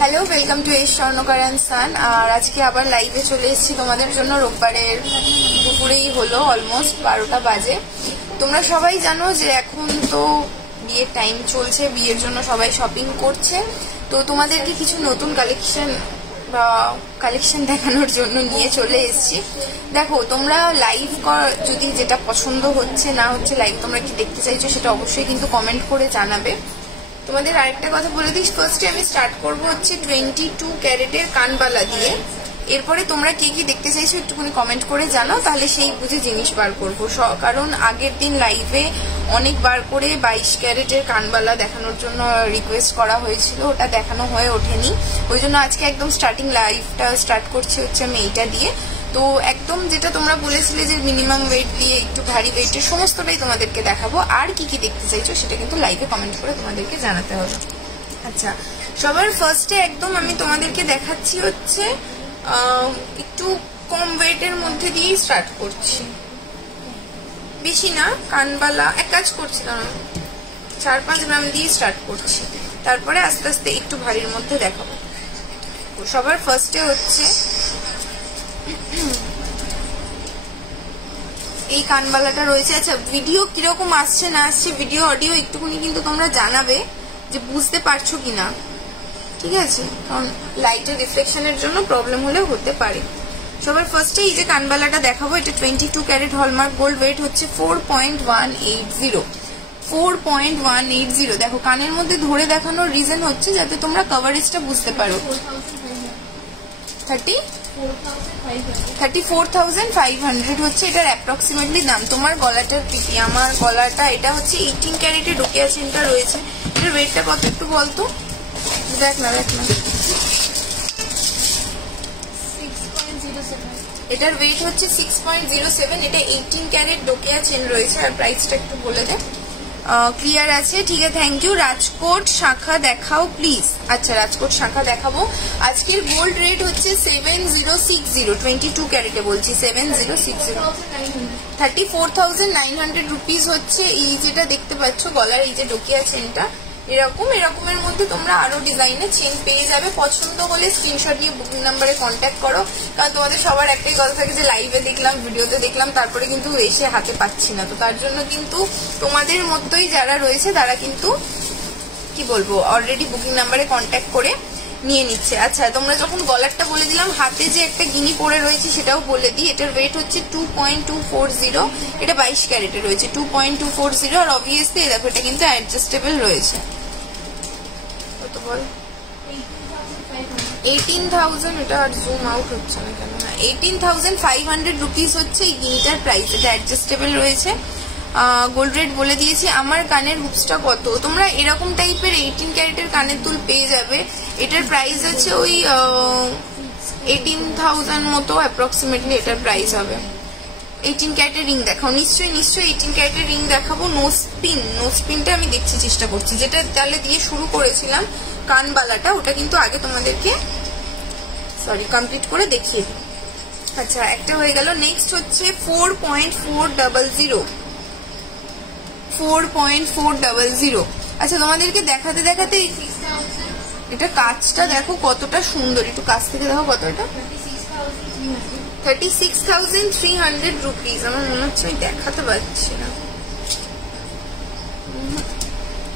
Hello, welcome to S স্বর্ণকার and সান। আর আজকে আবার লাইভে চলে এসেছি তোমাদের জন্য। রোববারের দুপুরেই হলো, অলমোস্ট 12টা বাজে। তোমরা সবাই জানো যে এখন তো বিয়ের টাইম চলছে, বিয়ের জন্য সবাই শপিং করছে। তো তোমাদেরকে কিছু নতুন কালেকশন দেখানোর জন্য নিয়ে চলে এসেছি। দেখো, তোমরা লাইভ যদি যেটা পছন্দ হচ্ছে না হচ্ছে, লাইভ তোমরা কি দেখতে চাইছো সেটা অবশ্যই কিন্তু কমেন্ট করে জানাবে। তোমাদের আরেকটা কথা বলে দিই, ফার্স্টে আমি স্টার্ট করব হচ্ছে 22 ক্যারেটের কানবালা দিয়ে। এরপরে তোমরা কি কি দেখতে চাইছো একটুখানি কমেন্ট করে জানাও, তাহলে সেই বুঝে জিনিস বার করবো। কারণ আগের দিন লাইভে অনেকবার করে 22 ক্যারেটের কানবালা দেখানোর জন্য রিকোয়েস্ট করা হয়েছিল, ওটা দেখানো হয়ে ওঠেনি। ওই জন্য আজকে একদম লাইভটা স্টার্ট করছি হচ্ছে আমি এইটা দিয়ে। তো একদম যেটা তোমরা বলেছিলে যে মিনিমাম ওয়েট দিয়ে একটু ভারী ওয়েটের সমস্তটাই তোমাদেরকে দেখাবো। আর কি কি দেখতে চাইছো সেটা কিন্তু লাইভে কমেন্ট করে তোমাদেরকে জানাতে হবে। আচ্ছা, সবার ফার্স্টে একদম আমি তোমাদেরকে দেখাচ্ছি হচ্ছে একটু কম ওয়েটের মধ্যে দিয়েই স্টার্ট করছি, বেশি না। কানবালা এক কাজ করছি, কারণ 4-5 গ্রাম দিয়ে স্টার্ট করছি, তারপরে আস্তে আস্তে একটু ভারীর মধ্যে দেখাবো। সবার ফার্স্টে হচ্ছে এই কানবালাটা রয়েছে। আচ্ছা, ভিডিও কিরকম আসছে না আসছে, ভিডিও অডিও একটুখানি কিন্তু তোমরা জানাবে যে বুঝতে পারছো কিনা, ঠিক আছে? কারণ লাইটের রিফ্লেকশনের জন্য প্রবলেম হলেও হতে পারে। সবার ফার্স্টে এই যে কানবালাটা দেখাবো, এটা 22 ক্যারেট হলমার্ক গোল্ড, ওয়েট হচ্ছে 4.180। দেখো, কানের মধ্যে ধরে দেখানোর রিজন হচ্ছে যাতে তোমরা কভারেজটা বুঝতে পারো। 34,500 হচ্ছে এটার অ্যাপ্রক্সিমেটলি দাম। তোমার গলাটার পিটি, আমার গলাটা, এটা হচ্ছে 18 ক্যারেটে ডোকিয়া চেনটা রয়েছে। এটার ওয়েটটা কত একটু বলতো? দেখ না, এটার ওয়েট হচ্ছে 6.07। এটা 18 ক্যারেট ডোকিয়া চেন রয়েছে। আর প্রাইসটা একটু বলে দে। ক্লিয়ার আছে, ঠিক আছে, থ্যাংক ইউ। রাজকোট শাখা দেখাও প্লিজ। আচ্ছা, রাজকোট শাখা দেখাবো। আজকের গোল্ড রেট হচ্ছে 7060, 22 ক্যারেটে বলছি, 7060, 34,900 রুপিস হচ্ছে। এই যেটা দেখতে পাচ্ছ গলার এই যে ডোকিয়া চেনটা, এরকমের মধ্যে তোমরা আরো ডিজাইনের চেন পেয়ে যাবে। পছন্দ হলে স্ক্রিনশট নিয়ে বুকিং নাম্বারে কন্ট্যাক্ট করো। কারণ তোমাদের সবার একটাই কথা থাকে যে লাইভে দেখলাম, ভিডিওতে দেখলাম, তারপরে কিন্তু এসে হাতে পাচ্ছি না। তো তার জন্য কিন্তু তোমাদের মতোই যারা রয়েছে তারা কিন্তু কি বলবো, অলরেডি বুকিং নাম্বারে কন্ট্যাক্ট করে নিয়ে নিচ্ছে। আচ্ছা, তোমরা যখন গলারটা বলে দিলাম, হাতে যে একটা গিনি পরে রয়েছে সেটাও বলে দিই। এটার ওয়েট হচ্ছে 2.240। এটা 22 ক্যারেটে রয়েছে, 2.240। আর অবভিয়াসলি দেখো এটা কিন্তু অ্যাডজাস্টেবল রয়েছে। কত বল? 18,000। এটা আর জুম আউট হচ্ছে না কেন? 18,500 রুপিস হচ্ছে এই গিনিটার প্রাইস। এটা অ্যাডজাস্টেবল রয়েছে। গোল্ড রেট বলে দিয়েছি। আমার কানের হুপসটা কত, তোমরা এরকম টাইপের 18 ক্যারেটের কানের দুল পেয়ে যাবে। এটার প্রাইস আছে ওই 18,000 মতো অ্যাপ্রক্সিমেটলি এটার প্রাইস হবে। 18 ক্যারেটের রিং দেখাও। নিশ্চয়ই 18 ক্যারেটের রিং দেখাবো। নো স্পিনটা আমি দেখছি, চেষ্টা করছি। যেটা তাহলে দিয়ে শুরু করেছিলাম কানবালাটা, ওটা কিন্তু আগে তোমাদেরকে কমপ্লিট করে দেখিয়ে দিই। আচ্ছা, একটা হয়ে গেল। নেক্সট হচ্ছে 4.400। আচ্ছা, তোমাদেরকে দেখাতে এটা কাজটা দেখো কতটা সুন্দর, একটু কাছ থেকে দেখো কতটা। 36,300 রুপিস। আমার মনে হচ্ছে আমি দেখাতে পারছি না,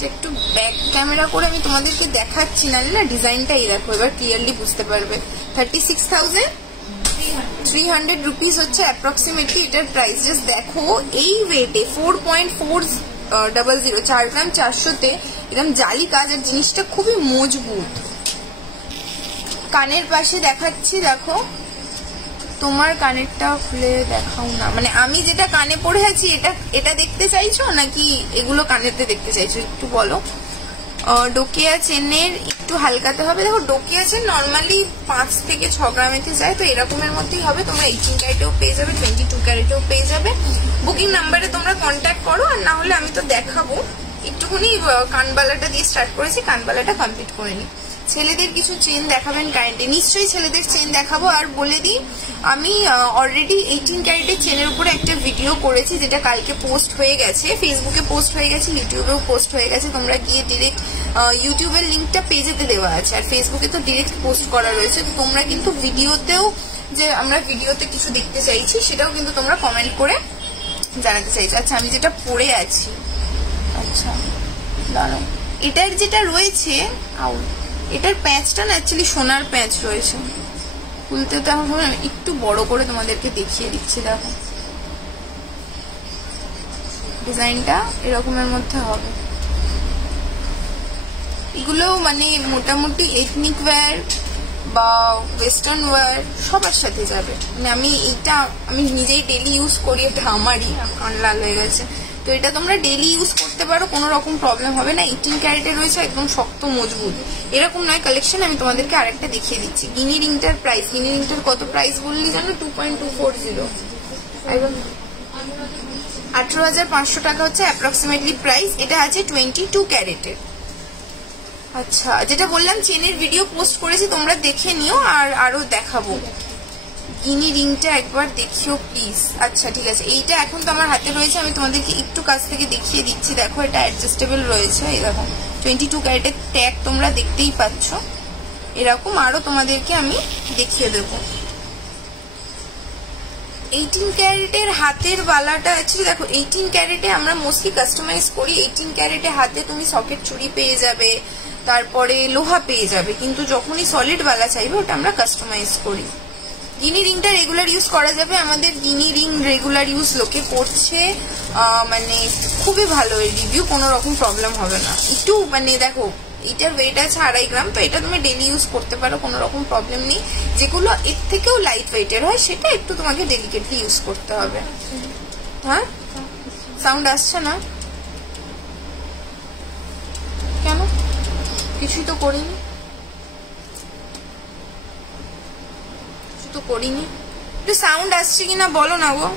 একটু ব্যাক ক্যামেরা করে আমি তোমাদেরকে দেখাচ্ছি, না ডিজাইনটা এই দেখো, এবার ক্লিয়ারলি বুঝতে পারবে। 36,300 রুপিস হচ্ছে অ্যাপ্রক্সিমেটলি এটার প্রাইস। জাস্ট দেখো এই ওয়েটে 4.400, 4 গ্রাম 400-তে এরকম জালি কাজ, আর জিনিসটা খুবই মজবুত। কানের পাশে দেখাচ্ছি, দেখো তোমার কানেরটা খুলে দেখাও না, মানে আমি যেটা কানে পড়ে আছি এটা দেখতে চাইছো নাকি এগুলো কানেতে দেখতে চাইছো একটু বলো। ডোকিয়া চেনের একটু হালকাতে হবে। দেখো, ডোকিয়া চেন নর্মালি 5 থেকে 6 গ্রামেতে যায়, তো এরকমের মধ্যেই হবে। তোমরা 18 ক্যারেটেও পেয়ে যাবে, 22 ক্যারেটেও পেয়ে যাবে। বুকিং নাম্বারে তোমরা কন্ট্যাক্ট করো। আর না হলে আমি তো দেখাবো, একটুখানি কানবালাটা দিয়ে স্টার্ট করেছি, কানবালাটা কমপ্লিট করে নিই। ছেলেদের কিছু চেন দেখাবেন কারেন্টে? নিশ্চয়ই ছেলেদের চেন দেখাবো। আর বলে দিই, আমি অলরেডি 18 ক্যারেটের চেনের উপরে একটা ভিডিও করেছি, যেটা কালকে পোস্ট হয়ে গেছে, ফেসবুকে পোস্ট হয়ে গেছে, ইউটিউবেও পোস্ট হয়ে গেছে। তোমরা গিয়ে ডিরেক্ট ইউটিউবের লিঙ্কটা পেজেতে দেওয়া আছে, আর ফেসবুকে তো ডিরেক্ট পোস্ট করা রয়েছে। তো তোমরা কিন্তু ভিডিওতেও, যে আমরা ভিডিওতে কিছু দেখতে চাইছি সেটাও কিন্তু তোমরা কমেন্ট করে জানাতে চাইছো। আচ্ছা, আমি যেটা পরে আছি, আচ্ছা দাঁড়াও, এটার যেটা রয়েছে, এটার প্যাঁচটা না অ্যাকচুয়ালি সোনার প্যাঁচ রয়েছে। খুলতে তো এখন একটু বড় করে তোমাদেরকে দেখিয়ে দিচ্ছি। দেখো ডিজাইনটা এরকমের মধ্যে হবে। এগুলো মানে মোটামুটি এথনিক ওয়্যার বা ওয়েস্টার্ন ওয়্যার সবার সাথে যাবে। মানে আমি নিজেই ডেলি ইউজ করি, এটা আমারই কান লাল হয়ে গেছে। তো এটা তোমরা ডেলি ইউজ করতে পারো, কোনো রকম প্রবলেম হবে না। 18 ক্যারেটে রয়েছে, একদম শক্ত মজবুত। এরকম নয় কালেকশন। আমি তোমাদেরকে আরেকটা দেখিয়ে দিচ্ছি। গিনি রিংটার প্রাইস, গিনি রিংটার কত প্রাইস বললি জানো? 2.240, 18,500 টাকা হচ্ছে অ্যাপ্রক্সিমেটলি প্রাইস। এটা আছে 22 ক্যারেটের। আচ্ছা, যেটা বললাম চেনের ভিডিও পোস্ট করেছি, তোমরা দেখে নিও, আর আরো দেখাবো। গিনি রিংটা একবার দেখিও প্লিজ। আচ্ছা ঠিক আছে, এইটা এখন তো আমার হাতে রয়েছে, আমি তোমাদেরকে একটু কাছ থেকে দেখিয়ে দিচ্ছি। দেখো এটা অ্যাডজাস্টেবল রয়েছে। এই দেখো 22 ক্যারেটের ট্যাগ তোমরা দেখতেই পাচ্ছ। এরকম আরো তোমাদেরকে আমি দেখিয়ে দেবো। 18 ক্যারেটের হাতের বালাটা অ্যাকচুয়ালি দেখো 18 ক্যারেটে আমরা মোস্টলি কাস্টমাইজ করি। 18 ক্যারেটে হাতে তুমি সকেট চুড়ি পেয়ে যাবে, তারপরে লোহা পেয়ে যাবে, কিন্তু যখনই সলিড বালা চাইবে ওটা আমরা কাস্টমাইজ করি। গিনি রিংটা রেগুলার ইউজ করা যাবে। আমাদের গিনি রিং রেগুলার ইউজ লোকে করছে, মানে খুবই ভালো এর রিভিউ, কোনো রকম প্রবলেম হবে না। একটু মানে দেখো এটার ওয়েট আছে 2.5 গ্রাম, তো এটা তুমি ডেলি ইউজ করতে পারো, কোনো রকম প্রবলেম নেই। যেগুলো এর থেকেও লাইট ওয়েটের হয় সেটা একটু তোমাকে ডেলিকেটলি ইউজ করতে হবে। হ্যাঁ, সাউন্ড আসছে না কেন? কিছুই তো করিনি, একটু সাউন্ড আসছে কিনা বলো না গো।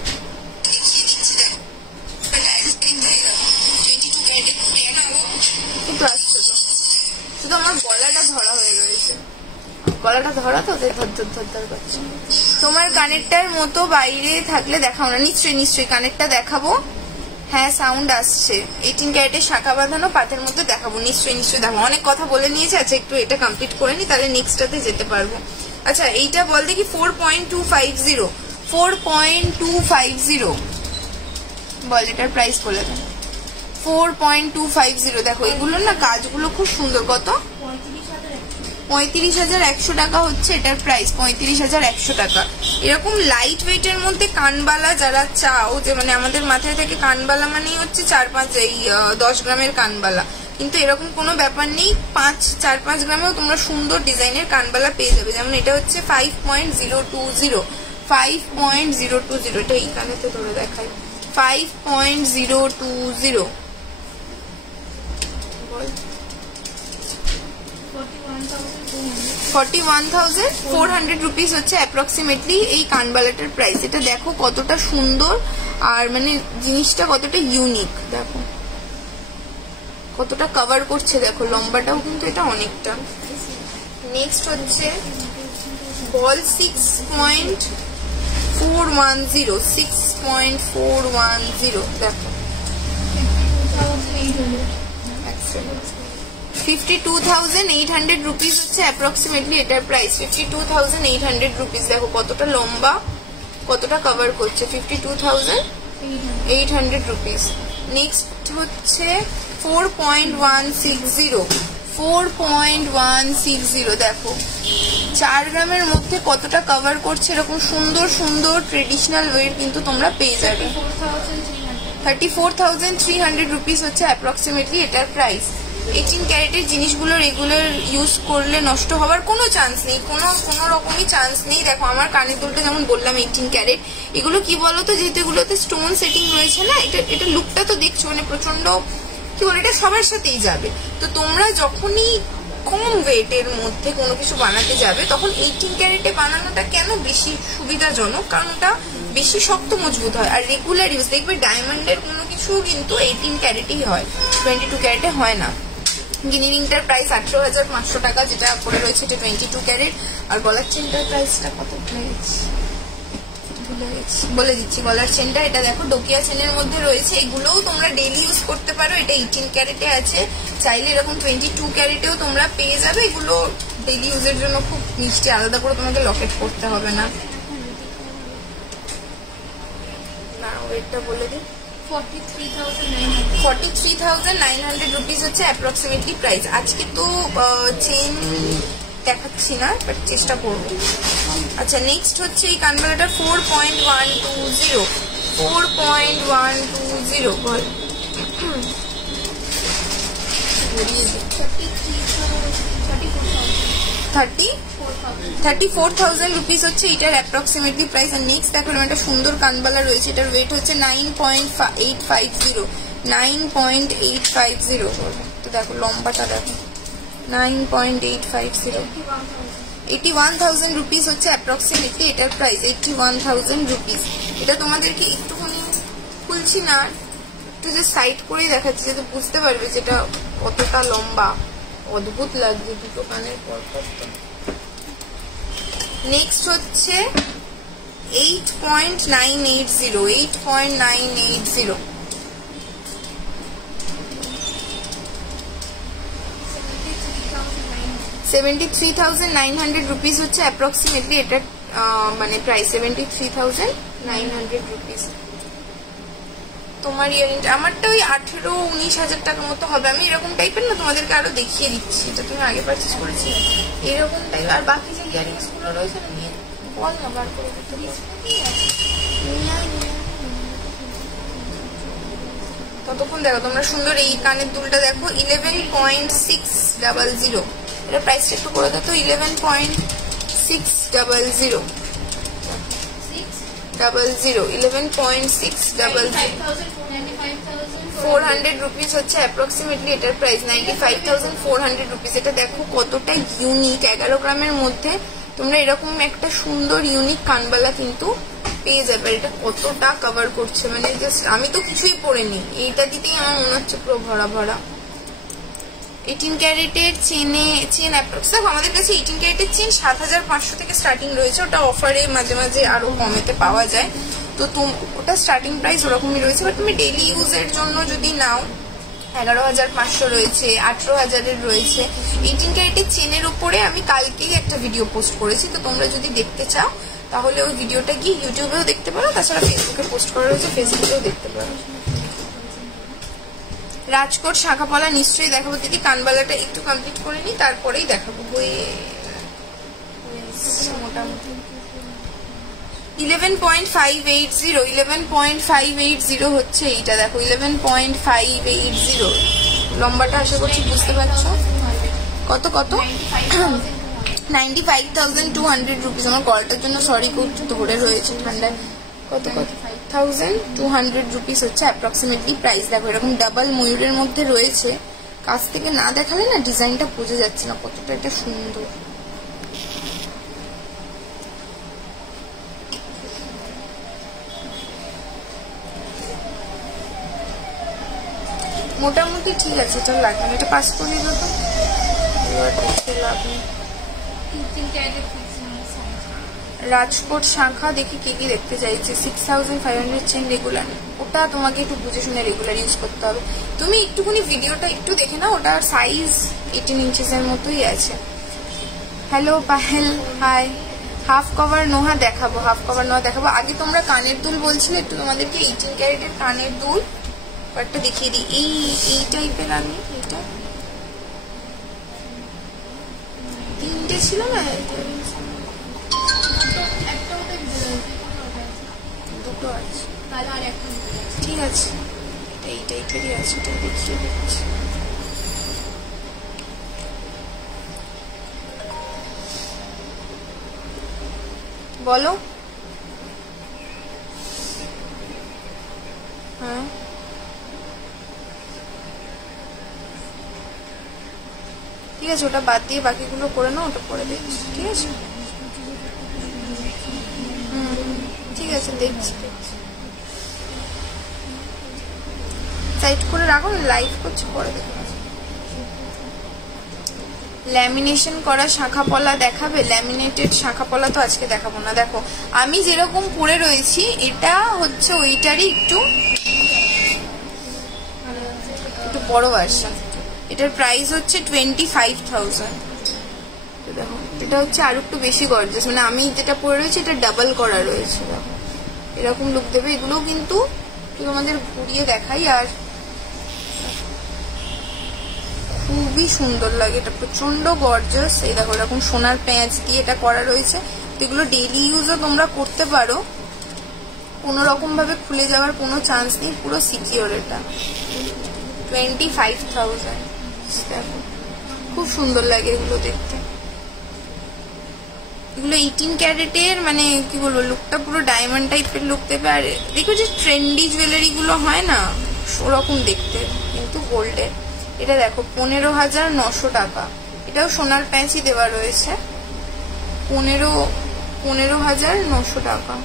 কিন্তু আসছে তো, শুধু আমার গলাটা ধরা হয়ে রয়েছে। গলাটা ধরা তো ধর করছে। তোমার কানেরটার মতো বাইরে থাকলে দেখাও না। নিশ্চয়ই কানেরটা দেখাবো। হ্যাঁ সাউন্ড আসছে। 18 ক্যারেটের শাখা বাঁধানো পাতের মধ্যে দেখাবো। নিশ্চয়ই দেখাবো। অনেক কথা বলে নিয়েছে। আচ্ছা একটু এটা কমপ্লিট করে নি, তাহলে নেক্সটটাতে যেতে পারবো। আচ্ছা এইটা বল দেখি 4.250 বল, এটার প্রাইস বলে দেন। 4.250। দেখো এগুলোর না কাজগুলো খুব সুন্দর। কত? 35,100 টাকা হচ্ছে এটার প্রাইস। 35,100 টাকা। এরকম লাইট ওয়েটের মধ্যে কানবালা যারা চাও, যে মানে আমাদের মাথায় থেকে কানবালা মানেই হচ্ছে 10 গ্রামের কানবালা, কিন্তু এরকম কোনো ব্যাপার নেই। 4-5 গ্রামেও তোমরা সুন্দর ডিজাইনের কানবালা পেয়ে যাবে। যেমন এটা হচ্ছে 5.020, এটা এই কানেতে ধরে দেখাই। 5.020 41,400 রুপিস হচ্ছে অ্যাপ্রক্সিমেটলি এই কানবালাটার প্রাইস। এটা দেখো কতটা সুন্দর, আর মানে জিনিসটা কতটা ইউনিক। দেখো কতটা কভার করছে, দেখো লম্বাটাও কিন্তু এটা অনেকটা। নেক্সট হচ্ছে বল 6.410, দেখো 52,800 রুপিস হচ্ছে অ্যাপ্রক্সিমেটলি এটার প্রাইস। 52,800 রুপিস। দেখো কতটা লম্বা, কতটা কভার করছে। 52,800 রুপিস। নেক্সট হচ্ছে 4.160, দেখো 4 গ্রামের মধ্যে কতটা কভার করছে। এরকম সুন্দর সুন্দর ট্রেডিশনাল ওয়ের কিন্তু তোমরা পেয়ে যাবে। 34,300 রুপিস হচ্ছে অ্যাপ্রক্সিমেটলি এটার প্রাইস। 18 ক্যারেটের জিনিসগুলো রেগুলার ইউজ করলে নষ্ট হওয়ার কোনো চান্স নেই, কোনো রকমই চান্স নেই। দেখো আমার কানের দুলটা যেমন বললাম 18 ক্যারেট। এগুলো কি বলতো, যেহেতু এগুলোতে স্টোন সেটিং রয়েছে না, এটা লুকটা তো দেখছো, মানে প্রচন্ড কি বলে, এটা সবার সাথেই যাবে। তো তোমরা যখনই কম ওয়েটের মধ্যে কোনো কিছু বানাতে যাবে, তখন 18 ক্যারেটে বানানোটা কেন বেশি সুবিধাজনক, কারণ ওটা বেশি শক্ত মজবুত হয়। আর রেগুলার ইউজ দেখবে ডায়মন্ডের কোনো কিছু কিন্তু 18 ক্যারেটেই হয়, 22 ক্যারেটে হয় না। গিনি রিংটার প্রাইস 18,500 টাকা, যেটা পরে রয়েছে এটা 22 ক্যারেট। আর গলার চেনটার প্রাইসটা কত প্রাইস বলে দিচ্ছি গলার চেনটা। এটা দেখো ডোকিয়া চেনের মধ্যে রয়েছে, এগুলোও তোমরা ডেইলি ইউজ করতে পারো। এটা 18 ক্যারেটে আছে, চাইলে এরকম 22 ক্যারেটেও তোমরা পেয়ে যাবে। এগুলো ডেইলি ইউজের জন্য খুব মিষ্টি, আলাদা করে তোমাকে লকেট করতে হবে না। ওয়েটটা বলে দিই, 43,900 রুপিস হচ্ছে অ্যাপ্রক্সিমেটলি প্রাইস। আজকে তো চেন দেখাচ্ছি না, বাট চেষ্টা করবো। আচ্ছা, নেক্সট হচ্ছে এই কানবালাটা 4.120 বল 34,000 রুপিস হচ্ছে এটার অ্যাপ্রক্সিমেটলি প্রাইস। আর নেক্সট দেখো একটা সুন্দর কানবালা রয়েছে, এটার ওয়েট হচ্ছে 9.850। তো দেখো লম্বাটা দেখো 9.850, 81,000 রুপিস হচ্ছে অ্যাপ্রক্সিমেটলি এটার প্রাইস। 81,000 রুপিস। এটা তোমাদেরকে একটুখানি খুলছি না, একটু যে সাইড করেই দেখাচ্ছি যাতে বুঝতে পারবে যেটা কতটা লম্বা। অদ্ভুত লাগছে দুটো কানের পরপর। নেক্সট হচ্ছে 8.980 73,900 রুপিস হচ্ছে অ্যাপ্রক্সিমেটলি এটা মানে প্রাইস। 73,900 রুপিস। তোমার ইয়ারিংটা আমারটা ওই 18-19 টাকার মতো হবে। আমি এরকম টাইপের না তোমাদেরকে আরো দেখিয়ে দিচ্ছি, এটা তুমি আগে পারচেজ করেছি এরকম টাইপ। আর বাকি যে ইয়ারিংস গুলো রয়েছে না, নিয়ে বল না বার করে দিতে। ততক্ষণ দেখো তোমরা সুন্দর এই কানের দুলটা দেখো 11.600। এটা প্রাইসটা একটু করে দাও তো, 11.600 400 রুপিস হচ্ছে অ্যাপ্রক্সিমেটলি এটার প্রাইস। 95,400 রুপিস। এটা দেখো কতটা ইউনিক, 11 গ্রামের মধ্যে তোমরা এরকম একটা সুন্দর ইউনিক কানবালা কিন্তু পেয়ে যাবে। এটা কতটা কভার করছে, মানে জাস্ট আমি তো কিছুই পরিনি, এইটা দিতেই আমার মনে হচ্ছে পুরো ভরা ভরা। 18 ক্যারেটের চেন অ্যাপ্রক্স দেখো আমাদের কাছে 18 ক্যারেটের চেন 7,500 থেকে স্টার্টিং রয়েছে। ওটা অফারে মাঝে মাঝে আরো কমেতে পাওয়া যায়, তো ওটা স্টার্টিং প্রাইস ওরকমই রয়েছে। বাট তুমি ডেইলি ইউজের জন্য যদি নাও 11,500 রয়েছে, 18,000 রয়েছে। 18 ক্যারেটের চেনের উপরে আমি কালকেই একটা ভিডিও পোস্ট করেছি, তো তোমরা যদি দেখতে চাও তাহলে ওই ভিডিওটা গিয়ে ইউটিউবেও দেখতে পারো, তাছাড়া ফেসবুকে পোস্ট করা রয়েছে, ফেসবুকেও দেখতে পারো। রাজকোট শাখাপলা নিশ্চয়ই দেখাবো দিদি। কানবালাটা একটু কমপ্লিট করে নি, তারপরেই দেখাবো। মোটামুটি 11.580 হচ্ছে এইটা দেখো 11.580। লম্বাটা আশা করছি বুঝতে পারছো। কত 95,200 রুপিস। আমার গলাটার জন্য সরি, খুব ধরে রয়েছে ঠান্ডায়। কত 1,200 রুপিস হচ্ছে অ্যাপ্রক্সিমেটলি প্রাইস। দেখো এরকম ডাবল ময়ূরের মধ্যে রয়েছে, কাছ থেকে না দেখালে না ডিজাইনটা বোঝা যাচ্ছে না কতটা এটা সুন্দর। মোটামুটি ঠিক আছে, এটা লাগবে। এটা পাস করে দিল তো রাজকোট শাখা দেখি কি কি দেখতে চাইছে। 6,500 চেন রেগুলার, ওটা তোমাকে একটু বুঝে শুনে রেগুলার ইউজ করতে হবে। তুমি একটুখানি ভিডিওটা একটু দেখে নাও, ওটার সাইজ 18 ইঞ্চেসের মতোই আছে। Hello Pahel, hi. Half cover নোহা দেখাবো, আগে তোমরা কানের দুল বলছিলে, একটু তোমাদেরকে 18 ক্যারেটের কানের দুল একটা দেখিয়ে দিই। এই টাইপের আমি এটা 3টে ছিল না, দুটো আছে, ঠিক আছে এই টাইপেরই আছে, এটা দেখিয়ে দিচ্ছি। বলো। হ্যাঁ ঠিক আছে, ওটা বাদ দিয়ে বাকিগুলো করে নাও, ওটা করে দিচ্ছি। ঠিক আছে ঠিক আছে, দেখছি সাইড করে রাখো, লাইভ করছি, পরে দেখো। ল্যামিনেশন করা শাখা পলা দেখাবে? ল্যামিনেটেড শাখা পলা তো আজকে দেখাবো না। দেখো আমি যেরকম পরে রয়েছি এটা হচ্ছে ওইটারই একটু বড় ভার্সন। এটার প্রাইস হচ্ছে 25,000। দেখো এটা হচ্ছে আর একটু বেশি গর্জিয়াস, মানে আমি যেটা পরে রয়েছে এটা ডাবল করা রয়েছে। দেখো এরকম লুক দেবে। এগুলো কিন্তু আমাদের ঘুরিয়ে দেখাই, আর খুবই সুন্দর লাগে, এটা প্রচন্ড গর্জিয়াস। এই দেখো এরকম সোনার প্যাঁচ দিয়ে এটা করা রয়েছে। তো এগুলো ডেইলি ইউজও তোমরা করতে পারো, কোনো রকম ভাবে খুলে যাওয়ার কোনো চান্স নেই, পুরো সিকিওর। এটা 25,000। দেখো খুব সুন্দর লাগে এগুলো দেখতে। এগুলো 18 ক্যারেটের, মানে কি বলবো, লুকটা পুরো ডায়মন্ড টাইপের লুক দেবে। আর দেখো যে ট্রেন্ডি জুয়েলারি গুলো হয় না ওরকম দেখতে, কিন্তু গোল্ডের। এটা দেখো 15,900 টাকা। এটাও সোনার প্যাঁচই দেওয়া রয়েছে। 15,900 টাকা।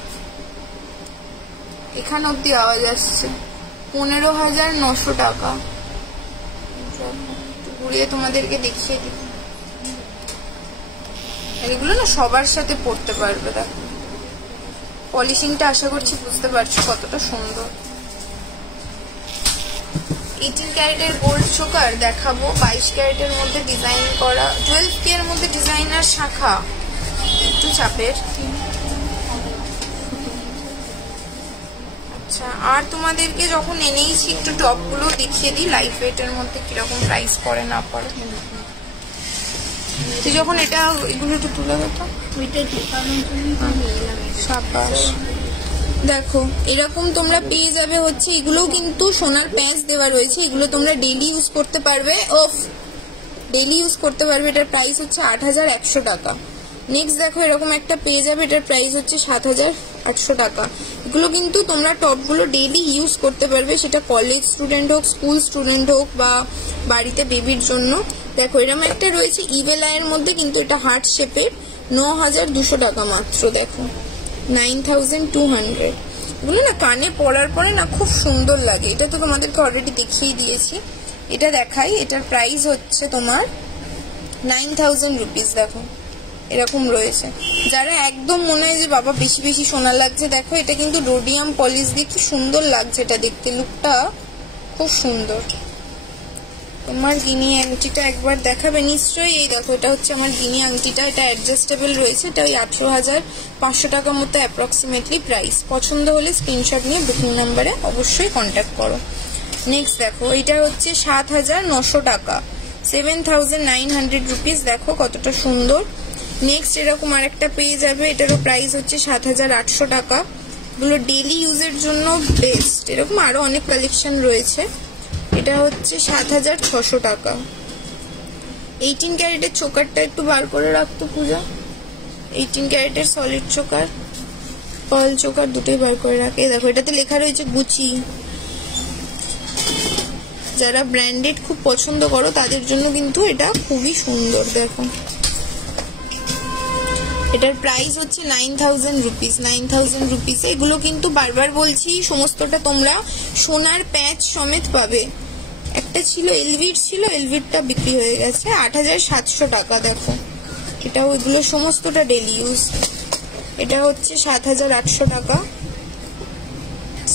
এখানে অব্দি আওয়াজ আসছে। 15,900 টাকা। ঘুরিয়ে তোমাদেরকে দেখিয়ে দিই। এগুলো না সবার সাথে পড়তে পারবে। দেখো পলিশিংটা আশা করছি বুঝতে পারছো কতটা সুন্দর। 18 ক্যারেটের গোল্ড চোকার দেখাবো। 22 ক্যারেটের মধ্যে ডিজাইন করা, 12K এর মধ্যে ডিজাইনার শাখা, একটু চাপের। আচ্ছা, আর তোমাদেরকে যখন এনেইছি একটু টপ গুলো দেখিয়ে দিই লাইট ওয়েটের মধ্যে কিরকম প্রাইস পড়ে না পড়ে। তুই যখন এটা এগুলো একটু তুলে দিতো। দেখো এরকম তোমরা পেয়ে যাবে হচ্ছে, এগুলো কিন্তু সোনার প্যাঁচ দেওয়া রয়েছে। এগুলো তোমরা ডেইলি ইউজ করতে পারবে। ডেইলি ইউজ করতে পারবে। এটার প্রাইস হচ্ছে 8,100 টাকা। নেক্সট দেখো এরকম একটা পেয়ে যাবে, এটার প্রাইস হচ্ছে 7,800 টাকা। এগুলো কিন্তু তোমরা টপগুলো ডেইলি ইউজ করতে পারবে, সেটা কলেজ স্টুডেন্ট হোক, স্কুল স্টুডেন্ট হোক, বা বাড়িতে বেবির জন্য। দেখো এরকম একটা রয়েছে ইভেলাইয়ের মধ্যে, কিন্তু এটা হার্ট শেপের, 9,200 টাকা মাত্র। দেখো 9,200। এগুলো না কানে পরার পরে না খুব সুন্দর লাগে। এটা তো তোমাদেরকে অলরেডি দেখিয়ে দিয়েছি। এটা দেখাই, এটার প্রাইস হচ্ছে তোমার 9,000 রুপিস। দেখো এরকম রয়েছে। যারা একদম মনে হয় যে বাবা বেশি বেশি সোনা লাগছে, দেখো এটা কিন্তু রোডিয়াম পলিশ দিয়ে কি সুন্দর লাগছে এটা দেখতে, লুকটা খুব সুন্দর। তোমার গিনি আংটিটা একবার দেখাবে নিশ্চয়ই। এই দেখো এটা হচ্ছে আমার গিনি আংটিটা, এটা অ্যাডজাস্টেবল রয়েছে। এটা ওই 18,500 টাকার মতো অ্যাপ্রক্সিমেটলি প্রাইস। পছন্দ হলে স্ক্রিনশট নিয়ে বুকিং নাম্বারে অবশ্যই কন্ট্যাক্ট করো। নেক্সট দেখো এটা হচ্ছে 7,900 টাকা, 7,900 রুপিস। দেখো কতটা সুন্দর। নেক্সট এরকম আরেকটা পেয়ে যাবে, এটারও প্রাইস হচ্ছে 7,800 টাকা। এগুলো ডেইলি ইউজের জন্য বেস্ট। এরকম আরো অনেক কালেকশন রয়েছে। এটা হচ্ছে 7,600 টাকা। 18 ক্যারেটের চোকারটা একটু বার করে রাখতো পূজা। 18 ক্যারেটের সলিড চোকার, পার্ল চোকার দুটোই বার করে রাখে। দেখো এটাতে লেখা রয়েছে গুচি। যারা ব্র্যান্ডেড খুব পছন্দ করো তাদের জন্য কিন্তু এটা খুবই সুন্দর। দেখো এটার প্রাইস হচ্ছে 9,000 রুপিস। 9,000 রুপিস। এগুলো কিন্তু বারবার বলছি সমস্তটা তোমরা সোনার প্যাচ সমেত পাবে। একটা ছিল এলভির, ছিল এলভিরটা বিক্রি হয়ে গেছে। 8,700 টাকা। দেখো এটা ওইগুলো সমস্তটা ডেইলি ইউজ। এটা হচ্ছে 7,800 টাকা।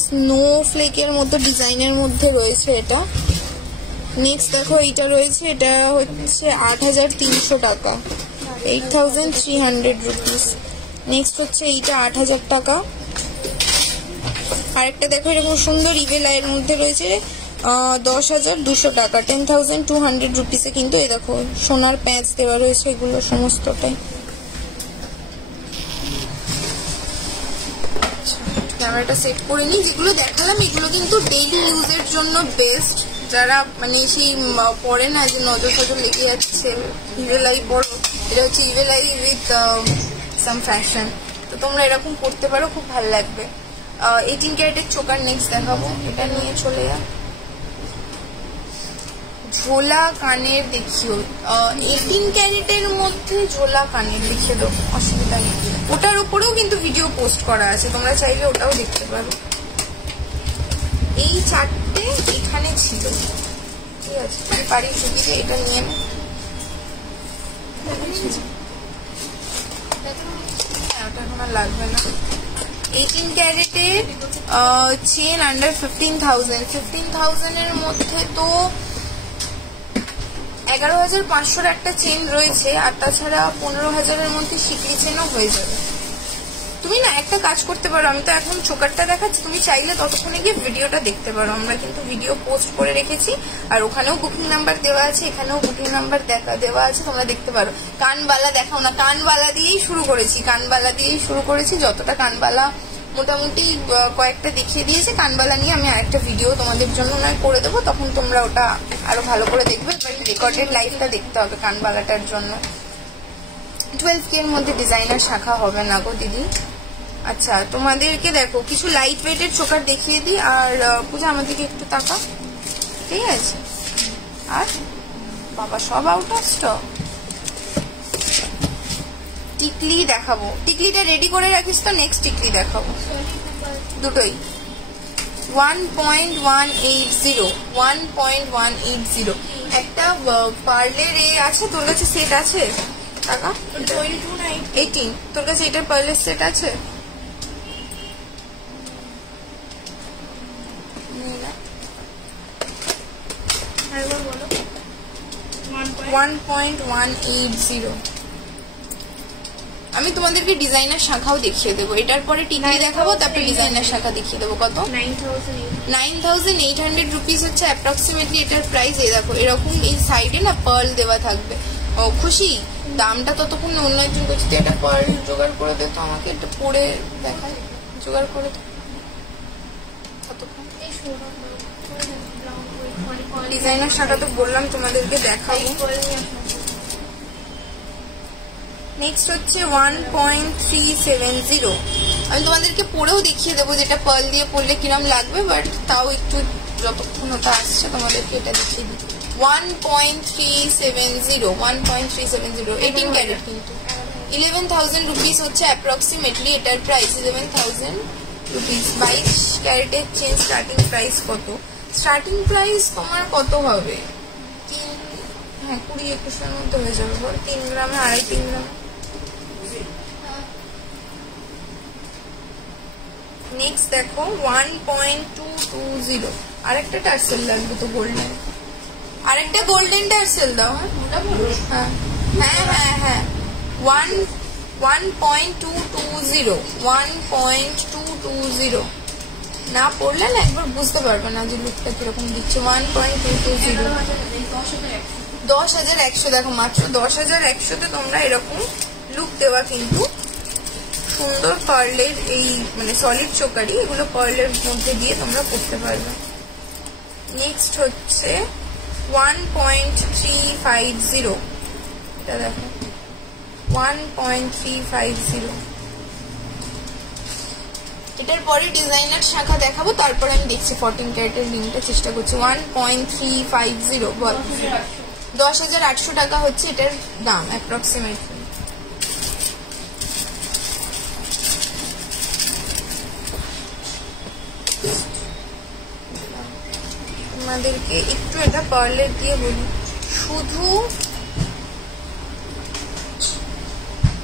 স্নো ফ্লেকের মতো ডিজাইনের মধ্যে রয়েছে এটা। নেক্সট দেখো এইটা রয়েছে, এটা হচ্ছে 8,300 টাকা, 8,300 রুপিস। নেক্সট হচ্ছে এইটা 8,000 টাকা। আরেকটা দেখো এরকম সুন্দর ইভেলাইয়ের মধ্যে রয়েছে, 10,200 টাকা, 10,200 রুপিসে। কিন্তু এই দেখো সোনার প্যাচ দেওয়া রয়েছে, এগুলো সমস্তটাই। ক্যামেরাটা সেট করে নিই। যেগুলো দেখালাম এগুলো কিন্তু ডেইলি ইউজের জন্য বেস্ট। যারা মানে সেই পরে না যে নজর ফজর লেগে যাচ্ছে, ইভেলাই পরো, এটা হচ্ছে ইভেলাই উইথ সাম ফ্যাশন। তো তোমরা এরকম করতে পারো, খুব ভালো লাগবে। 18 ক্যারেটের চোকার নেক্সট দেখাবো। এটা নিয়ে চলে যা। ঝোলা কানের দেখিও। 18 ক্যারেটের মধ্যে ঝোলা কানের দেখিয়ে দেবো, অসুবিধা নেই। ওটার উপরেও কিন্তু ভিডিও পোস্ট করা আছে, তোমরা চাইলে ওটাও দেখতে পারো। এই চারটে এখানে ছিল, ঠিক আছে। আমি পারি সুবিধে এটা নিয়ে ওটা এখন আর লাগবে না। 18 ক্যারেটের চেন আন্ডার 15,000। 15,000 এর মধ্যে তো 11,500 একটা চেন রয়েছে, আর তাছাড়া 15,000 মধ্যে সিকরি চেনও হয়ে যাবে। তুমি না একটা কাজ করতে পারো, আমি তো এখন চোকারটা দেখাচ্ছি, তুমি চাইলে ততক্ষণে গিয়ে ভিডিওটা দেখতে পারো। আমরা কিন্তু ভিডিও পোস্ট করে রেখেছি, আর ওখানেও বুকিং নাম্বার দেওয়া আছে, এখানেও বুকিং নাম্বার দেওয়া আছে, তোমরা দেখতে পারো। কানবালা দেখাও না, কানবালা দিয়েই শুরু করেছি, যতটা কানবালা মোটামুটি কয়েকটা দেখিয়ে দিয়েছে। কানবালা নিয়ে আমি আরেকটা ভিডিও তোমাদের জন্য নয় করে দেবো, তখন তোমরা ওটা আরো ভালো করে দেখবে। রেকর্ডেড লাইভটা দেখতে হবে কানবালাটার জন্য। 12K এর মধ্যে ডিজাইনার শাখা হবে না গো দিদি। আচ্ছা, তোমাদেরকে দেখো কিছু লাইট ওয়েটের চোকার দেখিয়ে দিই। আর পূজা আমাদেরকে একটু তাকা, ঠিক আছে? আর বাবা সব আউট অফ স্টক। টিকলি দেখাবো, টিকলিটা রেডি করে রাখিস তো, নেক্সট টিকলি দেখাবো। দুটোই 1.180, 1.180। একটা পার্লের আছে তোর কাছে, সেট আছে টাকা 18, তোর কাছে এটার পার্লের সেট আছে? 1.180। আমি তোমাদেরকে ডিজাইনার শাখাও দেখিয়ে দেবো, এটার পরে টিকলি দেখাবো, তারপরে ডিজাইনার শাখা দেখিয়ে দেবো। কত? 9,800 রুপিস হচ্ছে অ্যাপ্রক্সিমেটলি এটার প্রাইস। এই দেখো এরকম এই সাইডে না পার্ল দেওয়া থাকবে। ও খুশি, দামটা ততক্ষণ অন্য একজন করছি, এটা পার্ল জোগাড় করে দে তো আমাকে, এটা পরে দেখায়, জোগাড় করে দে ততক্ষণ। ডিজাইনার শাখা তো বললাম তোমাদেরকে দেখাবো। নেক্সট হচ্ছে 1.370। আমি তোমাদেরকে পরেও দেখিয়ে দেবো যেটা পার্ল দিয়ে পরলে কিরম লাগবে, বাট তাও একটু যতক্ষণ ওটা আসছে তোমাদেরকে এটা দেখিয়ে দিই। 1.370, 18 ক্যারেট কিন্তু 11,000 রুপিস হচ্ছে অ্যাপ্রক্সিমেটলি এটার প্রাইস। 11,000 রুপিস। 22 ক্যারেটের চেন স্টার্টিং প্রাইস কত? স্টার্টিং প্রাইস তোমার কত হবে? 20-21 মধ্যে হয়ে যাবে, বল 3 গ্রামে 2.5-3 গ্রাম। নেক্সট দেখো 1.220। আরেকটা টার্সেল লাগবে তো গোল্ডেন, আরেকটা গোল্ডেন টার্সেল দাও। হ্যাঁ হ্যাঁ হ্যাঁ হ্যাঁ 1.220, 1.220। না পড়লে না একবার বুঝতে পারবে না যে লুকটা কিরকম দিচ্ছে। 1.220, 10,100। দেখো মাত্র 10,100-তে তোমরা এরকম লুক দেওয়া কিন্তু সুন্দর পার্লের এই মানে সলিড চোকারি, এগুলো পার্লের মধ্যে দিয়ে তোমরা করতে পারবে। নেক্সট হচ্ছে 1.350। এটা দেখো 1.350। এটার পরে ডিজাইনার শাখা দেখাবো, তারপরে আমি দেখছি 14 ক্যারেটের রিংটা চেষ্টা করছি। 1.350 বল, 10,800 টাকা হচ্ছে এটার দাম অ্যাপ্রক্সিমেটলি। তোমাদেরকে একটু এটা পার্লের দিয়ে বলি, শুধু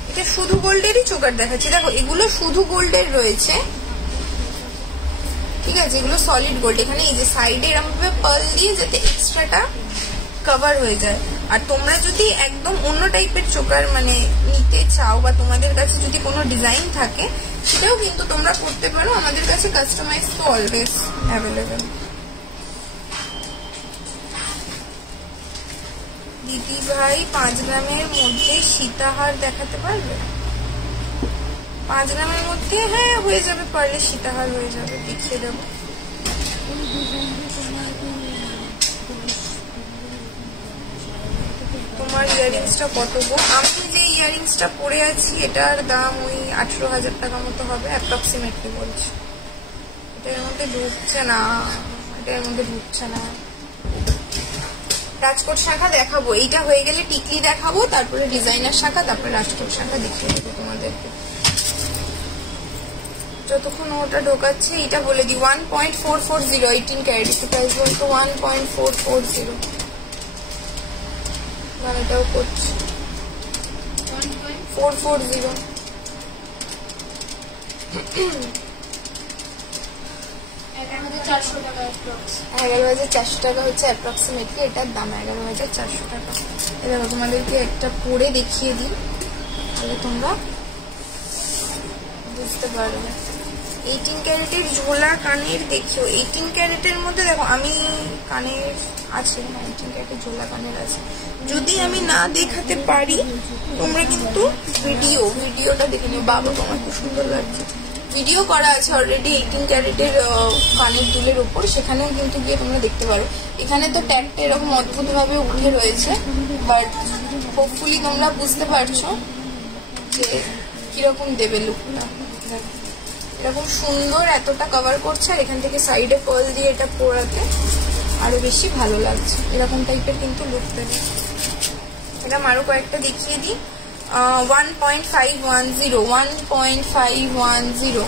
এটা শুধু গোল্ডেরই চোকার দেখাচ্ছি। দেখো এগুলো শুধু গোল্ডের রয়েছে, ঠিক আছে? এগুলো সলিড গোল্ড। এখানে এই যে সাইডে এরকম ভাবে পার্ল দিয়ে যাতে এক্সট্রাটা কভার হয়ে যায়। আর তোমরা যদি একদম অন্য টাইপের চোকার মানে নিতে চাও, বা তোমাদের কাছে যদি কোনো ডিজাইন থাকে সেটাও কিন্তু তোমরা করতে পারো, আমাদের কাছে কাস্টমাইজ তো অলওয়েজ অ্যাভেলেবেল। দিদি ভাই 5 গ্রামের মধ্যে সীতাহার দেখাতে পারবে? 5 গ্রামের মধ্যে হ্যাঁ হয়ে যাবে, পারলে সীতাহার হয়ে যাবে, দেখিয়ে দেবো। তোমার ইয়ারিংসটা কত গো? আমি যে ইয়ারিংসটা পরে আছি এটার দাম ওই 18,000 টাকা মতো হবে অ্যাপ্রক্সিমেটলি বলছি। এটার মধ্যে ঢুকছে না, এটার মধ্যে ঢুকছে না। রাজকোট শাখা দেখাবো, এইটা হয়ে গেলে টিকলি দেখাবো, তারপরে ডিজাইনার শাখা, তারপরে রাজকোট শাখা দেখিয়ে দেবো তোমাদেরকে। যতক্ষণ ওটা ঢোকাচ্ছে এটা বলে দিই। 1.440, 18 ক্যারেট প্রাইস বলতো 1.440। এটাও করছি 440। 11,400 টাকা হচ্ছে অ্যাপ্রক্সিমেটলি এটার দাম। 11,400 টাকা। এবার তোমাদেরকে একটা পরে দেখিয়ে দিই, তাহলে তোমরা বুঝতে পারবে। 18 ক্যারেটের ঝোলা কানের দেখিও। 18 ক্যারেটের মধ্যে দেখো, আমি কানের আছে, 19 ক্যারেটের ঝোলা কানের আছে। যদি আমি না দেখাতে পারি, তোমরা কিন্তু ভিডিওটা দেখে নিও। বাবা, তোমার খুব সুন্দর লাগছে। ভিডিও করা আছে অলরেডি 18 ক্যারেটের কানের দুলের উপর, সেখানেও কিন্তু গিয়ে তোমরা দেখতে পারো। এখানে তো ট্যাগটা এরকম অদ্ভুত ভাবে উঠে রয়েছে, বাট হোপফুলি তোমরা বুঝতে পারছো যে কিরকম দেবে লুকটা। এরকম সুন্দর এতটা কভার করছে, আর এখান থেকে সাইডে পার্ল দিয়ে এটা পরাতে আরো বেশি ভালো লাগছে। এরকম টাইপের কিন্তু লুক দেবে। এটা আরো কয়েকটা দেখিয়ে দিই। 1.510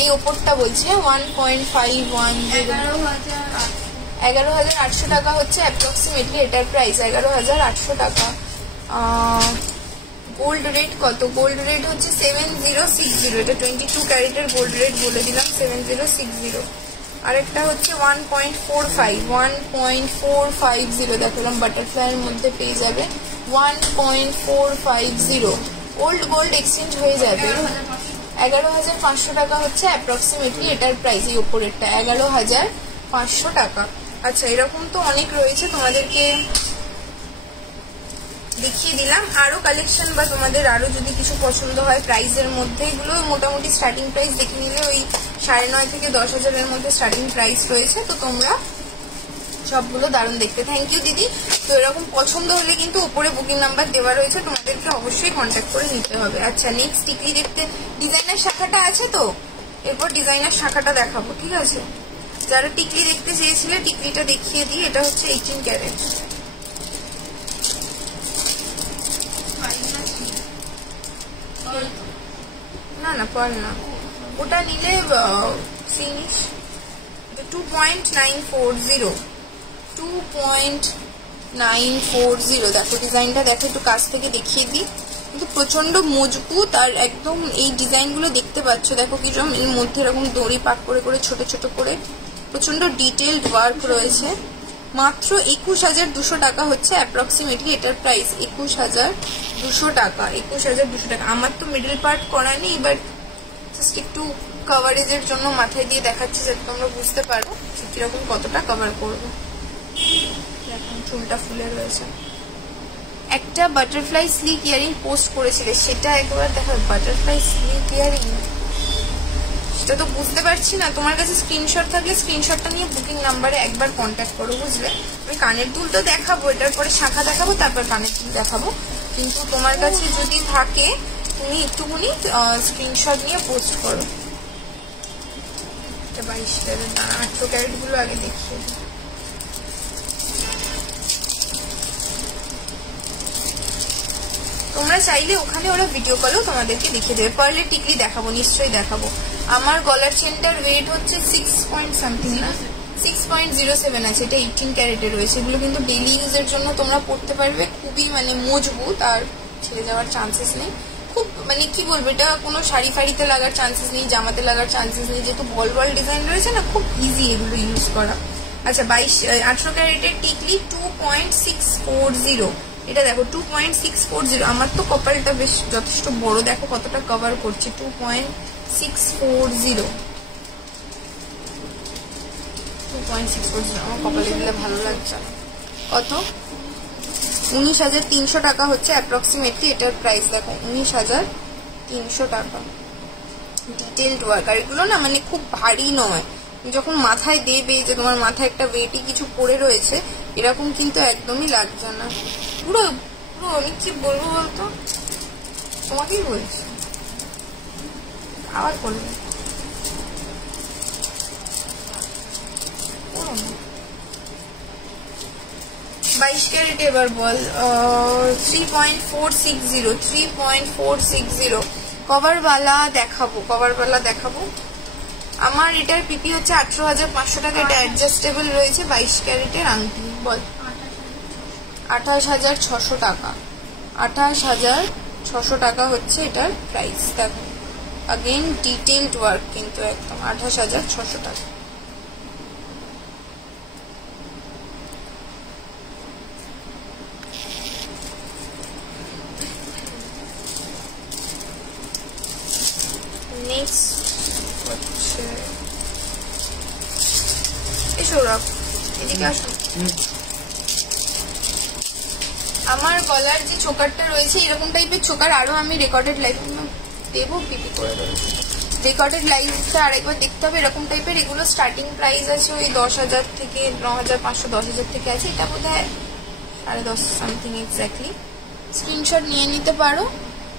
এই ওপরটা বলছে 1.510। 11,800 টাকা হচ্ছে অ্যাপ্রক্সিমেটলি এটার প্রাইস। 11,800 টাকা। গোল্ড রেট কত? গোল্ড রেট হচ্ছে 7060। এটা 22 ক্যারেটের গোল্ড রেট বলে দিলাম, 7060। আরেকটা হচ্ছে 1.45 দেখলাম বাটারফ্লাইয়ের মধ্যে পেয়ে যাবে 1.450। ওল্ড গোল্ড এক্সচেঞ্জ হয়ে যাবে। 11,500 টাকা হচ্ছে অ্যাপ্রক্সিমেটলি এটার প্রাইস। এই ওপরেরটা 11,500 টাকা। আচ্ছা, এরকম তো অনেক রয়েছে, তোমাদেরকে দেখিয়ে দিলাম। আরো কালেকশন বা তোমাদের আরো যদি কিছু পছন্দ হয় প্রাইসের মধ্যে, এগুলো মোটামুটি স্টার্টিং প্রাইস দেখে নিলে ওই 9.5 থেকে 10,000-এর মধ্যে স্টার্টিং প্রাইস রয়েছে। তো তোমরা সবগুলো দারুণ দেখতে। থ্যাংক ইউ দিদি। তো এরকম পছন্দ হলে কিন্তু উপরে বুকিং নাম্বার দেওয়া রয়েছে, তোমাদেরকে অবশ্যই কন্ট্যাক্ট করে নিতে হবে। আচ্ছা, নেক্সট টিকলি দেখতে ডিজাইনার শাখাটা আছে, তো এরপর ডিজাইনার শাখাটা দেখাবো, ঠিক আছে? যারা টিকলি দেখতে চেয়েছিলে টিকলিটা দেখিয়ে দিই। এটা হচ্ছে 18 ক্যারেট। না না, পার না, ওটা নিলে ফিনিশ। 2.940। দেখো ডিজাইনটা, দেখো একটু কাছ থেকে দেখিয়ে দিই, কিন্তু প্রচন্ড মজবুত। আর একদম এই ডিজাইনগুলো দেখতে পাচ্ছ, দেখো কিরকম এর মধ্যে এরকম দড়ি পাক করে করে ছোট ছোট করে প্রচন্ড ডিটেইলড ওয়ার্ক রয়েছে। মাত্র 21,200 টাকা হচ্ছে অ্যাপ্রক্সিমেটলি এটার প্রাইস। 21,200 টাকা। 21,200 টাকা। আমার তো মিডল পার্ট করা নেই, বাট জাস্ট একটু কভারেজের জন্য মাথায় দিয়ে দেখাচ্ছি, যাতে তোমরা বুঝতে পারো কিরকম কতটা কভার করবো। এখন চুলটা ফুলে রয়েছে। একটা বাটারফ্লাই স্লিক ইয়ারিং পোস্ট করেছিলে, সেটা একবার দেখো। বাটারফ্লাই স্লিক ইয়ারিং, সেটা তো বুঝতে পারছি না। তোমার কাছে স্ক্রিনশট থাকলে স্ক্রিনশটটা নিয়ে বুকিং নাম্বারে একবার কন্ট্যাক্ট করো, বুঝলে? আমি কানের দুল তো দেখাবো, এটার পরে শাখা দেখাবো, তারপর কানের দুল দেখাবো। কিন্তু তোমার কাছে যদি থাকে তুমি একটুখানি স্ক্রিনশট নিয়ে পোস্ট করো। 22 ক্যারেট, 800 ক্যারেট গুলো আগে দেখিয়ে দিই। তোমরা চাইলে ওখানে ওরা ভিডিও কলেও তোমাদেরকে দেখিয়ে দেবে। পার্লের টিকলি দেখাবো, নিশ্চয়ই দেখাবো। আমার গলার চেনটার ওয়েট হচ্ছে 6.07 আছে। এটা 18 ক্যারেটে রয়েছে। এগুলো কিন্তু ডেইলি ইউজের জন্য তোমরা পড়তে পারবে। খুবই মানে মজবুত, আর ছেড়ে যাওয়ার চান্সেস নেই। খুব মানে কি বলবো, এটা কোনো শাড়ি ফাড়িতে লাগার চান্সেস নেই, জামাতে লাগার চান্সেস নেই, যেহেতু বল বল ডিজাইন রয়েছে না, খুব ইজি এগুলো ইউজ করা। আচ্ছা, 18 ক্যারেটের টিকলি 2.640। এটা দেখো 2.640। আমার তো কপালটা বেশ যথেষ্ট বড়, দেখো কতটা কভার করছে। 2.640। আমার কপালে দিলে ভালো লাগছে। কত? 19,300 টাকা হচ্ছে অ্যাপ্রক্সিমেটলি এটার প্রাইস। দেখো 19,300 টাকা। Detailed work. আর এগুলো না মানে খুব ভারী নয়, যখন মাথায় দেবে যে তোমার মাথায় একটা ওয়েটি কিছু পড়ে রয়েছে, এরকম কিন্তু একদমই লাগছে না। পুরো পুরো আমি কি বলবো বলতো, তোমাকেই বলছি। আবার করবে 22 ক্যারেট। এবার বল 3.460। কভারওয়ালা দেখাবো। আমার এটার পিপি হচ্ছে 18,500 টাকা। এটা অ্যাডজাস্টেবল রয়েছে। 22 ক্যারেটের আংটি। বল 28,600 টাকা। 28,600 টাকা হচ্ছে এটার প্রাইস। দেখো अगेन डिटेल्ड वर्क किंतु एकदम 28,600 টাকা। नेक्स्ट হচ্ছে এই সৌরভ এদিকে আসো। আমার গলার যে চোকারটা রয়েছে এরকম টাইপের চোকার আরো আমি রেকর্ডেড লাইভ দেবো, পিপি করে দেবো। রেকর্ডেড লাইভটা আরেকবার দেখতে হবে এরকম টাইপের। এগুলো স্টার্টিং প্রাইস আছে ওই 10,000 থেকে 9,500, 10,000 থেকে আছে। এটা বোধ হয় 10.5 সামথিং এক্স্যাক্টলি। স্ক্রিনশট নিয়ে নিতে পারো,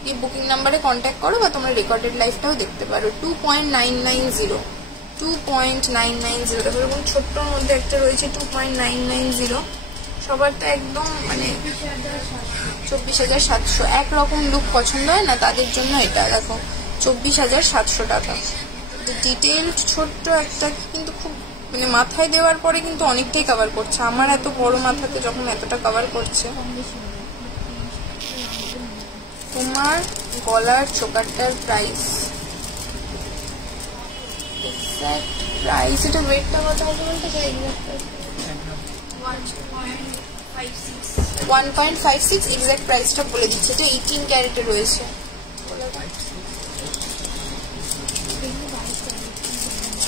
এই বুকিং নাম্বারে কন্ট্যাক্ট করো বা তোমরা রেকর্ডেড লাইভটাও দেখতে পারো। 2.990 2.990 দেখো এরকম ছোট্টর মধ্যে একটা রয়েছে 2.990। সবার তো একদম মানে 24,700 একরকম লুক পছন্দ হয় না, তাদের জন্য এটা দেখো 24,700 টাকা। ডিটেল ছোট্ট একটা কিন্তু খুব মানে মাথায় দেওয়ার পরে কিন্তু অনেকটাই কভার করছে। আমার এত বড় মাথাতে যখন এতটা কভার করছে। তোমার গলার চোকারটার প্রাইস এক্সাক্ট প্রাইস এটা ওয়েটটা কত হবে বলতে চাই? 1.56 এক্সাক্ট প্রাইসটা বলে দিচ্ছে। এটা 18 ক্যারেটে রয়েছে।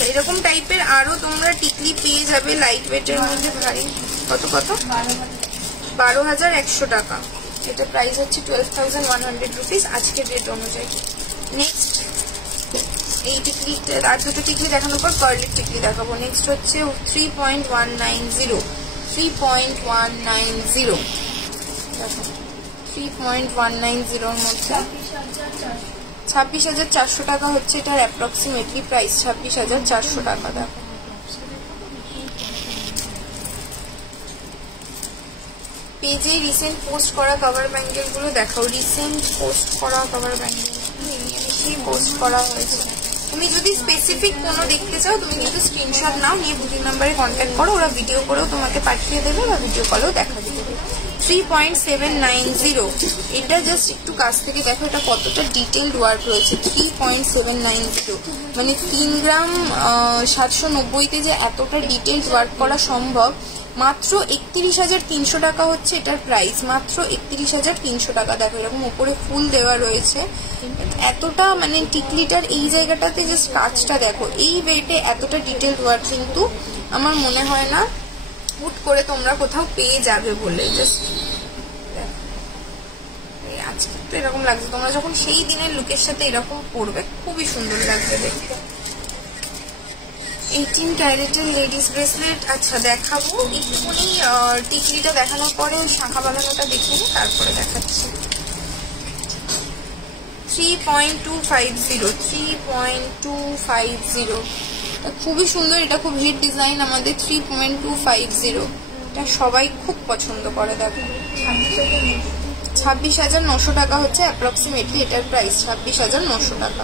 এরকম টাইপের আরো তোমরা টিকলি পেয়ে যাবে লাইট ওয়েটের মধ্যে ভারী। কত 12,100 টাকা। এটা প্রাইস হচ্ছে 12,100 রুপিস আজকের রেট অনুযায়ী। নেক্সট এই টিকলিটা আর দুটো টিকলি দেখানোর পর পার্লের টিকলি দেখাবো। নেক্সট হচ্ছে 3.190 3.190 দেখো 3.190 এর মধ্যে 26,400 টাকা হচ্ছে এটার অ্যাপ্রক্সিমেটলি প্রাইস। 26,400 টাকা। দেখো পেজে রিসেন্ট পোস্ট করা কভার ব্যাঙ্গেল গুলো দেখাও। রিসেন্ট পোস্ট করা কভার ব্যাঙ্গেল পোস্ট করা হয়েছে। তুমি যদি স্পেসিফিক কোনো দেখতে চাও তুমি কিন্তু স্ক্রিনশট নাও, নিয়ে বুকিং নাম্বারে কন্ট্যাক্ট করো, ওরা ভিডিও করেও তোমাকে পাঠিয়ে দেবে বা ভিডিও কলেও দেখা দেবে। 3.790 এটা জাস্ট একটু কাছ থেকে দেখো এটা কতটা ডিটেইলড ওয়ার্ক রয়েছে। 3.790 মানে 3 গ্রাম 790-তে যে এতটা ডিটেইলড ওয়ার্ক করা সম্ভব। মাত্র 31,300 টাকা হচ্ছে এটার প্রাইস। মাত্র 31,300 টাকা। দেখো এরকম উপরে ফুল দেওয়া রয়েছে। এতটা মানে টিকলিটার এই জায়গাটাতে জাস্ট কাজটা দেখো, এই ওয়েটে এতটা ডিটেইলড ওয়ার্ক কিন্তু আমার মনে হয় না হুট করে তোমরা কোথাও পেয়ে যাবে বলে। জাস্ট আজকে তো এরকম লাগছে, তোমরা যখন সেই দিনের লুকের সাথে এরকম পরবে খুবই সুন্দর লাগবে দেখতে। 18 ক্যারেটের লেডিস ব্রেসলেট আচ্ছা দেখাবো একটুখানি। টিকলিটা দেখানোর পরে শাখা বাঁধানোটা দেখে নিই, তারপরে দেখাচ্ছি। 3.250 3.250 খুবই সুন্দর। এটা খুব হিট ডিজাইন আমাদের। 3.250 এটা সবাই খুব পছন্দ করে। দেখো 26,900 টাকা হচ্ছে অ্যাপ্রক্সিমেটলি এটার প্রাইস। 26,900 টাকা।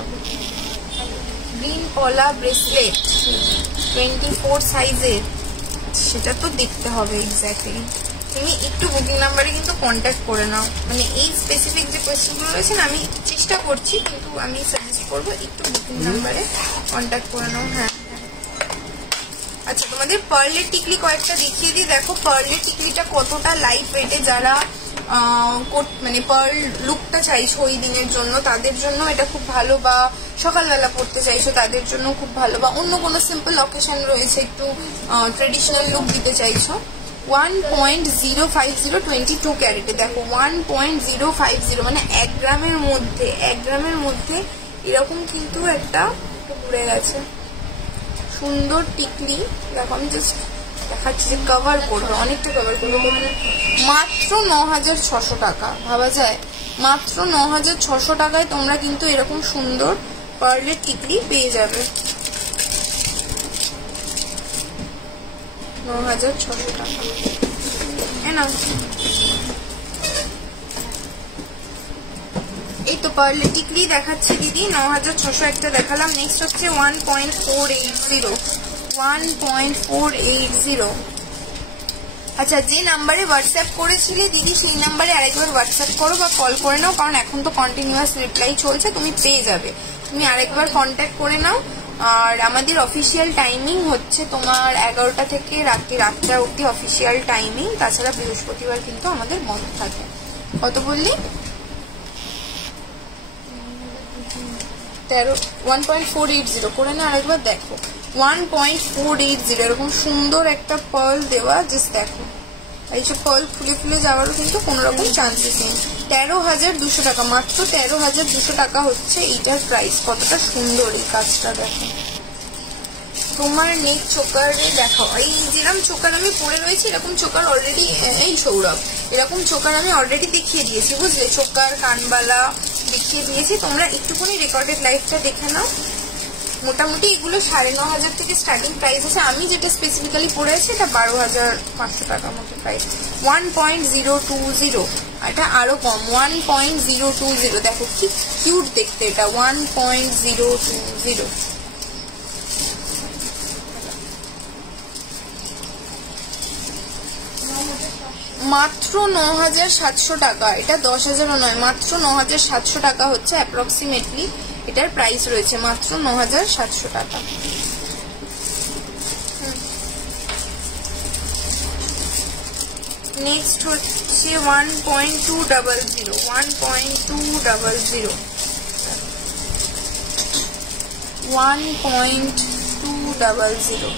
গ্রিন কলা ব্রেসলেট 24 সাইজের, সেটা তো দেখতে হবে এক্স্যাক্টলি। তুমি একটু বুকিং নাম্বারে কিন্তু কন্ট্যাক্ট করে নাও। মানে এই স্পেসিফিক যে কোয়েশ্চেনগুলো রয়েছে না আমি চেষ্টা করছি, কিন্তু আমি সাজেস্ট করবো একটু বুকিং নাম্বারে কন্ট্যাক্ট করে নাও। হ্যাঁ আচ্ছা তোমাদের পার্লের টিকলি কয়েকটা দেখিয়ে দিই। দেখো পার্লের টিকলিটা কতটা লাইট ওয়েটে, যারা মানে পার্ল লুকটা চাইছো ওই দিনের জন্য তাদের জন্য এটা খুব ভালো, বা সকালবেলা পড়তে চাইছো তাদের জন্য খুব ভালো, বা অন্য কোনো সিম্পল অকেশন রয়েছে একটু ট্রেডিশনাল লুক দিতে চাইছো। 1.050 22 ক্যারেটে। দেখো 1.050 মানে 1 গ্রামের মধ্যে এরকম কিন্তু একটা ঘুরে গেছে সুন্দর টিকলি। দেখো আমি জাস্ট দেখাচ্ছি যে কভার করবে, অনেকটা কভার করবে। মাত্র 9,600 টাকা। ভাবা যায় মাত্র 9,600 টাকায় তোমরা কিন্তু এরকম সুন্দর পার্লের টিকলি পেয়ে যাবে। 9,600 টাকা। না এই তো পার্লের টিকলি দেখাচ্ছি দিদি। 9,600 একটা দেখালাম। নেক্সট হচ্ছে 1.480 আচ্ছা, যে নাম্বারে হোয়াটসঅ্যাপ করেছিলে দিদি সেই নাম্বারে আরেকবার হোয়াটসঅ্যাপ করো বা কল করে নাও, কারণ এখন তো কন্টিনিউয়াস রিপ্লাই চলছে, তুমি পেয়ে যাবে। তুমি আরেকবার কন্ট্যাক্ট করে নাও। আর আমাদের অফিসিয়াল টাইমিং হচ্ছে তোমার 11টা থেকে রাত্রি 8টা অব্দি অফিসিয়াল টাইমিং। তাছাড়া বৃহস্পতিবার কিন্তু আমাদের বন্ধ থাকে। কত বললি? 1.480 করে না, আরেকবার দেখো। 1.480 এরকম সুন্দর একটা পার্ল দেওয়া, জাস্ট দেখো। এইসব পার্ল ফুলে ফুলে যাওয়ারও কিন্তু কোনো রকম চান্সেস নেই। 13,200 টাকা, মাত্র 13,200 টাকা হচ্ছে এইটার প্রাইস। কতটা সুন্দর এই কাজটা দেখো। তোমার নেক চোকারে দেখাও। এই যেরকম চোকার আমি পরে রয়েছি এরকম চোকার অলরেডি, এই সৌরভ, এরকম চোকার আমি অলরেডি দেখিয়ে দিয়েছি, বুঝলে? চোকার কানবালা দেখিয়ে দিয়েছি। তোমরা একটুখানি রেকর্ডেড লাইভটা দেখে নাও। মোটামুটি এগুলো 9,500 থেকে স্টার্টিং প্রাইস আছে। আমি যেটা স্পেসিফিক্যালি পরে আছি এটা 12,500 টাকার মতো প্রাইস। 1.020, এটা আরো কম, 1.020। দেখো কি কিউট দেখতে এটা, 1.020। মাত্র 9,700 টাকা। এটা 10,000ও নয়, মাত্র 9,700 টাকা হচ্ছে অ্যাপ্রক্সিমেটলি এটার প্রাইস রয়েছে, মাত্র 9,700 টাকা। নেক্সট হচ্ছে 1.200, 1.200, 1.200।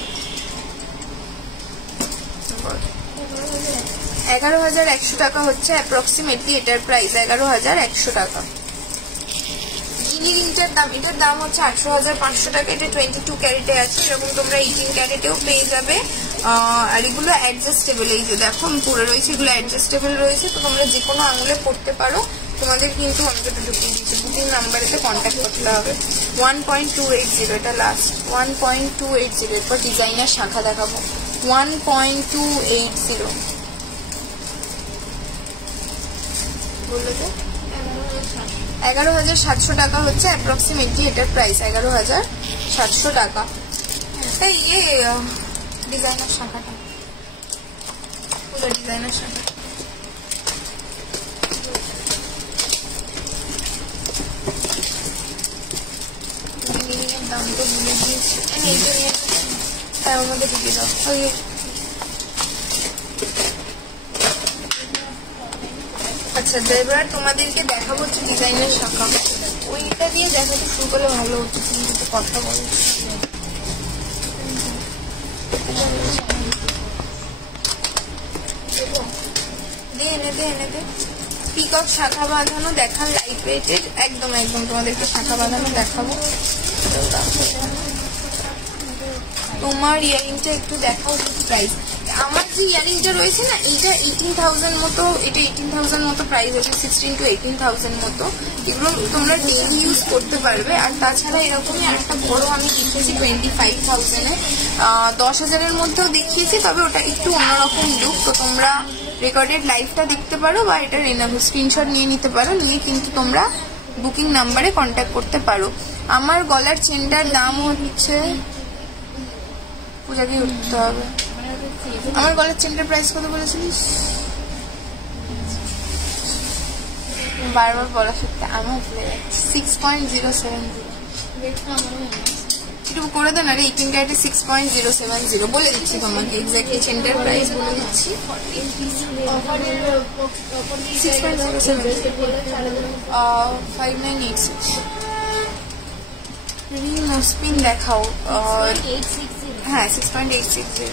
11,100 টাকা হচ্ছে অ্যাপ্রক্সিমেটলি এটার প্রাইস, 11,100 টাকা। গিনি রিংটার দাম, এটার দাম হচ্ছে 18,500 টাকা। এটা 22 ক্যারেটে আছে, এরকম তোমরা 18 ক্যারেটেও পেয়ে যাবে। আর এগুলো অ্যাডজাস্টেবল, এই যে দেখো আমি পরে রয়েছে, এগুলো অ্যাডজাস্টেবল রয়েছে, তো তোমরা যে কোনো আঙুলে পড়তে পারো। তোমাদের কিন্তু আমি যেটা ঢুকিয়ে দিচ্ছি, বুকিং নাম্বারেতে কন্ট্যাক্ট করতে হবে। 1.280, এটা লাস্ট, 1.280। এরপর ডিজাইনার শাখা দেখাবো, 1.280। বললো তো 11,700 টাকা হচ্ছে অ্যাপ্রক্সিমেটলি এটার প্রাইস, 11,700 টাকা। এই ডিজাইনার শাখাটা, পুরো ডিজাইনার শাখা। দাম তো ভুলে দিয়েছি, তার মধ্যে ঢুকিয়ে দাও। আচ্ছা, এবার তোমাদেরকে দেখাবো হচ্ছে ডিজাইনের শাখা। ওইটা দিয়ে দেখাতে শুরু করলে ভালো হতো, তুমি যদি কথা বলো। এনে দে পিকক শাখা বাঁধানো দেখান, লাইট ওয়েটেড, একদম একদম তোমাদেরকে শাখা বাঁধানো দেখাবো। তোমার ইয়ারিংটা একটু দেখাও প্রাইস। আমার যে ইয়ারিংটা রয়েছে না, এইটা 18,000 মতো, এটা 18,000 মতো প্রাইস আছে, 16 to 18,000 মতো। এগুলো তোমরা ডেইলি ইউজ করতে পারবে। আর তাছাড়া এরকমই আরেকটা বড় আমি দেখিয়েছি 25,000-এ, 10,000-এর মধ্যেও দেখিয়েছি, তবে ওটা একটু অন্যরকম লুক। তো তোমরা রেকর্ডেড লাইভটা দেখতে পারো বা এটার স্ক্রিনশট নিয়ে নিতে পারো, নিয়ে কিন্তু তোমরা বুকিং নাম্বারে কন্ট্যাক্ট করতে পারো। আমার গলার চেনটার দাম হচ্ছে, পূজাকে উঠতে হবে। আমার গলার চেনটার প্রাইস কত বলেছিলিস? বারবার বলা সত্যি আমিও ভুলে যাচ্ছি। 6.070 একটু করে দেন। আরে 18 ক্যারেটে 6.070 বলে দিচ্ছি তোমাকে, এক্স্যাক্টলি চেনটার প্রাইস বলে দিচ্ছি। 5986। রিং স্পিন দেখাও। হ্যাঁ, 6.860।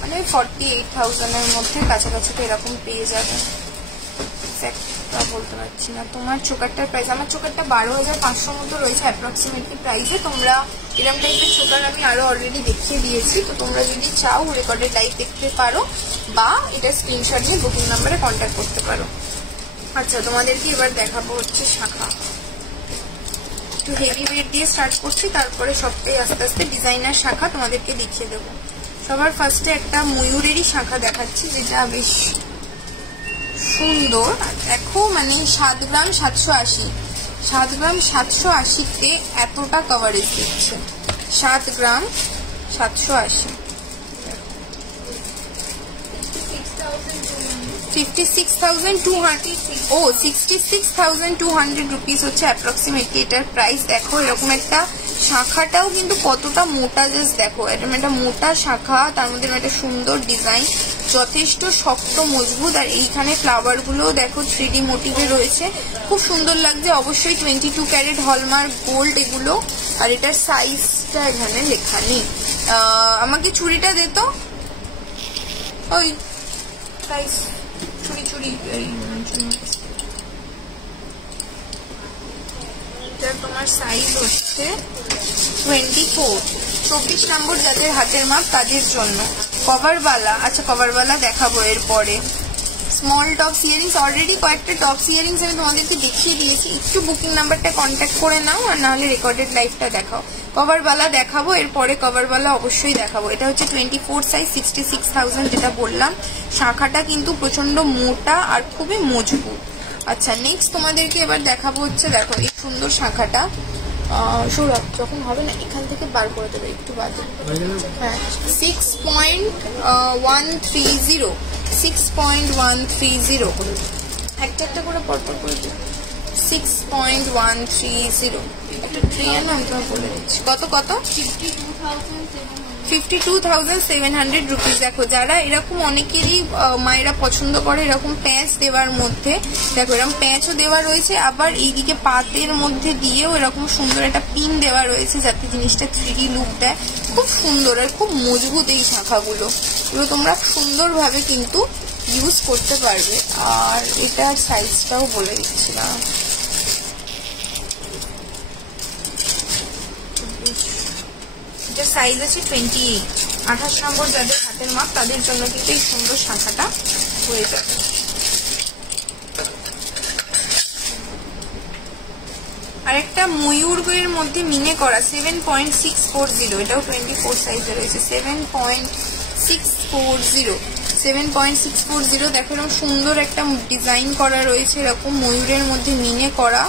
মানে 48,000-এর মধ্যে কাছাকাছি তো এরকম পেয়ে যাবে। এক্স্যাক্টটা বলতে পারছি না। তোমার চোকারটার প্রাইস, আমার চোকারটা 12,500 মতো রয়েছে অ্যাপ্রক্সিমেটলি প্রাইসে। তোমরা এরকম টাইপের চোকার আমি আরো অলরেডি দেখিয়ে দিয়েছি। তো তোমরা যদি চাও রেকর্ডেড লাইভ দেখতে পারো বা এটা স্ক্রিনশট নিয়ে বুকিং নাম্বারে কন্ট্যাক্ট করতে পারো। আচ্ছা, তোমাদেরকে এবার দেখাবো হচ্ছে শাখা। একটু হেভি ওয়েট দিয়ে স্টার্ট করছি, তারপরে সবটাই আস্তে আস্তে ডিজাইনার শাখা তোমাদেরকে দেখিয়ে দেবো। সবার ফার্স্টে একটা ময়ূরেরই শাখা দেখাচ্ছি, যেটা বেশ সুন্দর। দেখো, মানে 7 গ্রাম 780, 7 গ্রাম 780-তে এতটা কভারেজ দিচ্ছে। 7 গ্রাম 780, 56,200, ও 66,200 রুপিস হচ্ছে অ্যাপ্রক্সিমেটলি এটার প্রাইস। দেখো এরকম একটা শাখাটাও কিন্তু কতটা মোটা, জাস্ট দেখো এরকম একটা মোটা শাখা, তার মধ্যে একটা সুন্দর ডিজাইন, যথেষ্ট শক্ত মজবুত। আর এইখানে ফ্লাওয়ার গুলোও দেখো 3D মোটিভে রয়েছে, খুব সুন্দর লাগছে। অবশ্যই 22 ক্যারেট হলমার্ক গোল্ড এগুলো। আর এটার সাইজটা এখানে লেখা নেই। আমাকে চুড়িটা দে তো, ওই সাইজ চুড়ি চুড়ি তোমার সাইজ হচ্ছে 24, 24 নম্বর যাদের হাতের মাপ তাদের জন্য। কভারওয়ালা, আচ্ছা কভারওয়ালা দেখাবো এরপরে। স্মল টপস ইয়ারিংস, অলরেডি কয়েকটা টপস ইয়ারিংস আমি তোমাদেরকে দেখিয়ে দিয়েছি, একটু বুকিং নাম্বারটা কন্ট্যাক্ট করে নাও, আর নাহলে রেকর্ডেড লাইভটা দেখাও। কভারওয়ালা দেখাবো এরপরে, কভারওয়ালা অবশ্যই দেখাবো। এটা হচ্ছে 24 সাইজ, 66,000 যেটা বললাম। শাখাটা কিন্তু প্রচন্ড মোটা আর খুবই মজবুত। আচ্ছা নেক্সট তোমাদেরকে এবার দেখাবো হচ্ছে, দেখো এই সুন্দর শাখাটা। সৌরভ যখন হবে না এখান থেকে বার করে দেবে একটু বাদে। হ্যাঁ 6.130, 6.130, একটা একটা করে পরপর করে দেবে। 6.130 একটা ট্রেন আমি তোমায় বলে দিচ্ছি। কত কত? 52,700 রুপিস। দেখো যারা এরকম, অনেকেরই মায়েরা পছন্দ করে এরকম প্যাঁচ দেওয়ার মধ্যে, দেখো এরকম প্যাঁচও দেওয়া রয়েছে, আবার এইদিকে পাতের মধ্যে দিয়েও এরকম সুন্দর একটা পিন দেওয়া রয়েছে যাতে জিনিসটা 3D লুক দেয়। খুব সুন্দর আর খুব মজবুত এই শাখাগুলো, এগুলো তোমরা সুন্দরভাবে কিন্তু ইউজ করতে পারবে। আর এটার সাইজটাও বলে দিচ্ছিলাম, এটার সাইজ আছে 28, 28 নম্বর যাদের হাতের মাপ তাদের জন্য কিন্তু এই সুন্দর শাখাটা হয়ে যাবে। আরেকটা ময়ূরের মধ্যে মিনে করা 7.640, এটাও 24 সাইজে রয়েছে। 7.640, দেখো এরকম সুন্দর একটা ডিজাইন করা রয়েছে, এরকম ময়ূরের মধ্যে মিনে করা,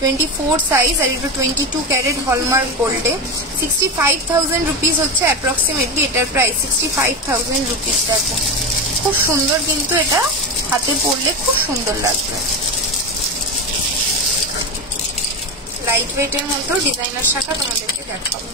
24 সাইজ। আর এটা 22 ক্যারেট হলমার্ক গোল্ডে। 65,000 রুপিস হচ্ছে অ্যাপ্রক্সিমেটলি এটার প্রাইস, 65,000 রুপিস। দেখো খুব সুন্দর, কিন্তু এটা হাতে পরলে খুব সুন্দর লাগবে। লাইট ওয়েটের মধ্যেও ডিজাইনার শাখা তোমাদেরকে দেখাবো।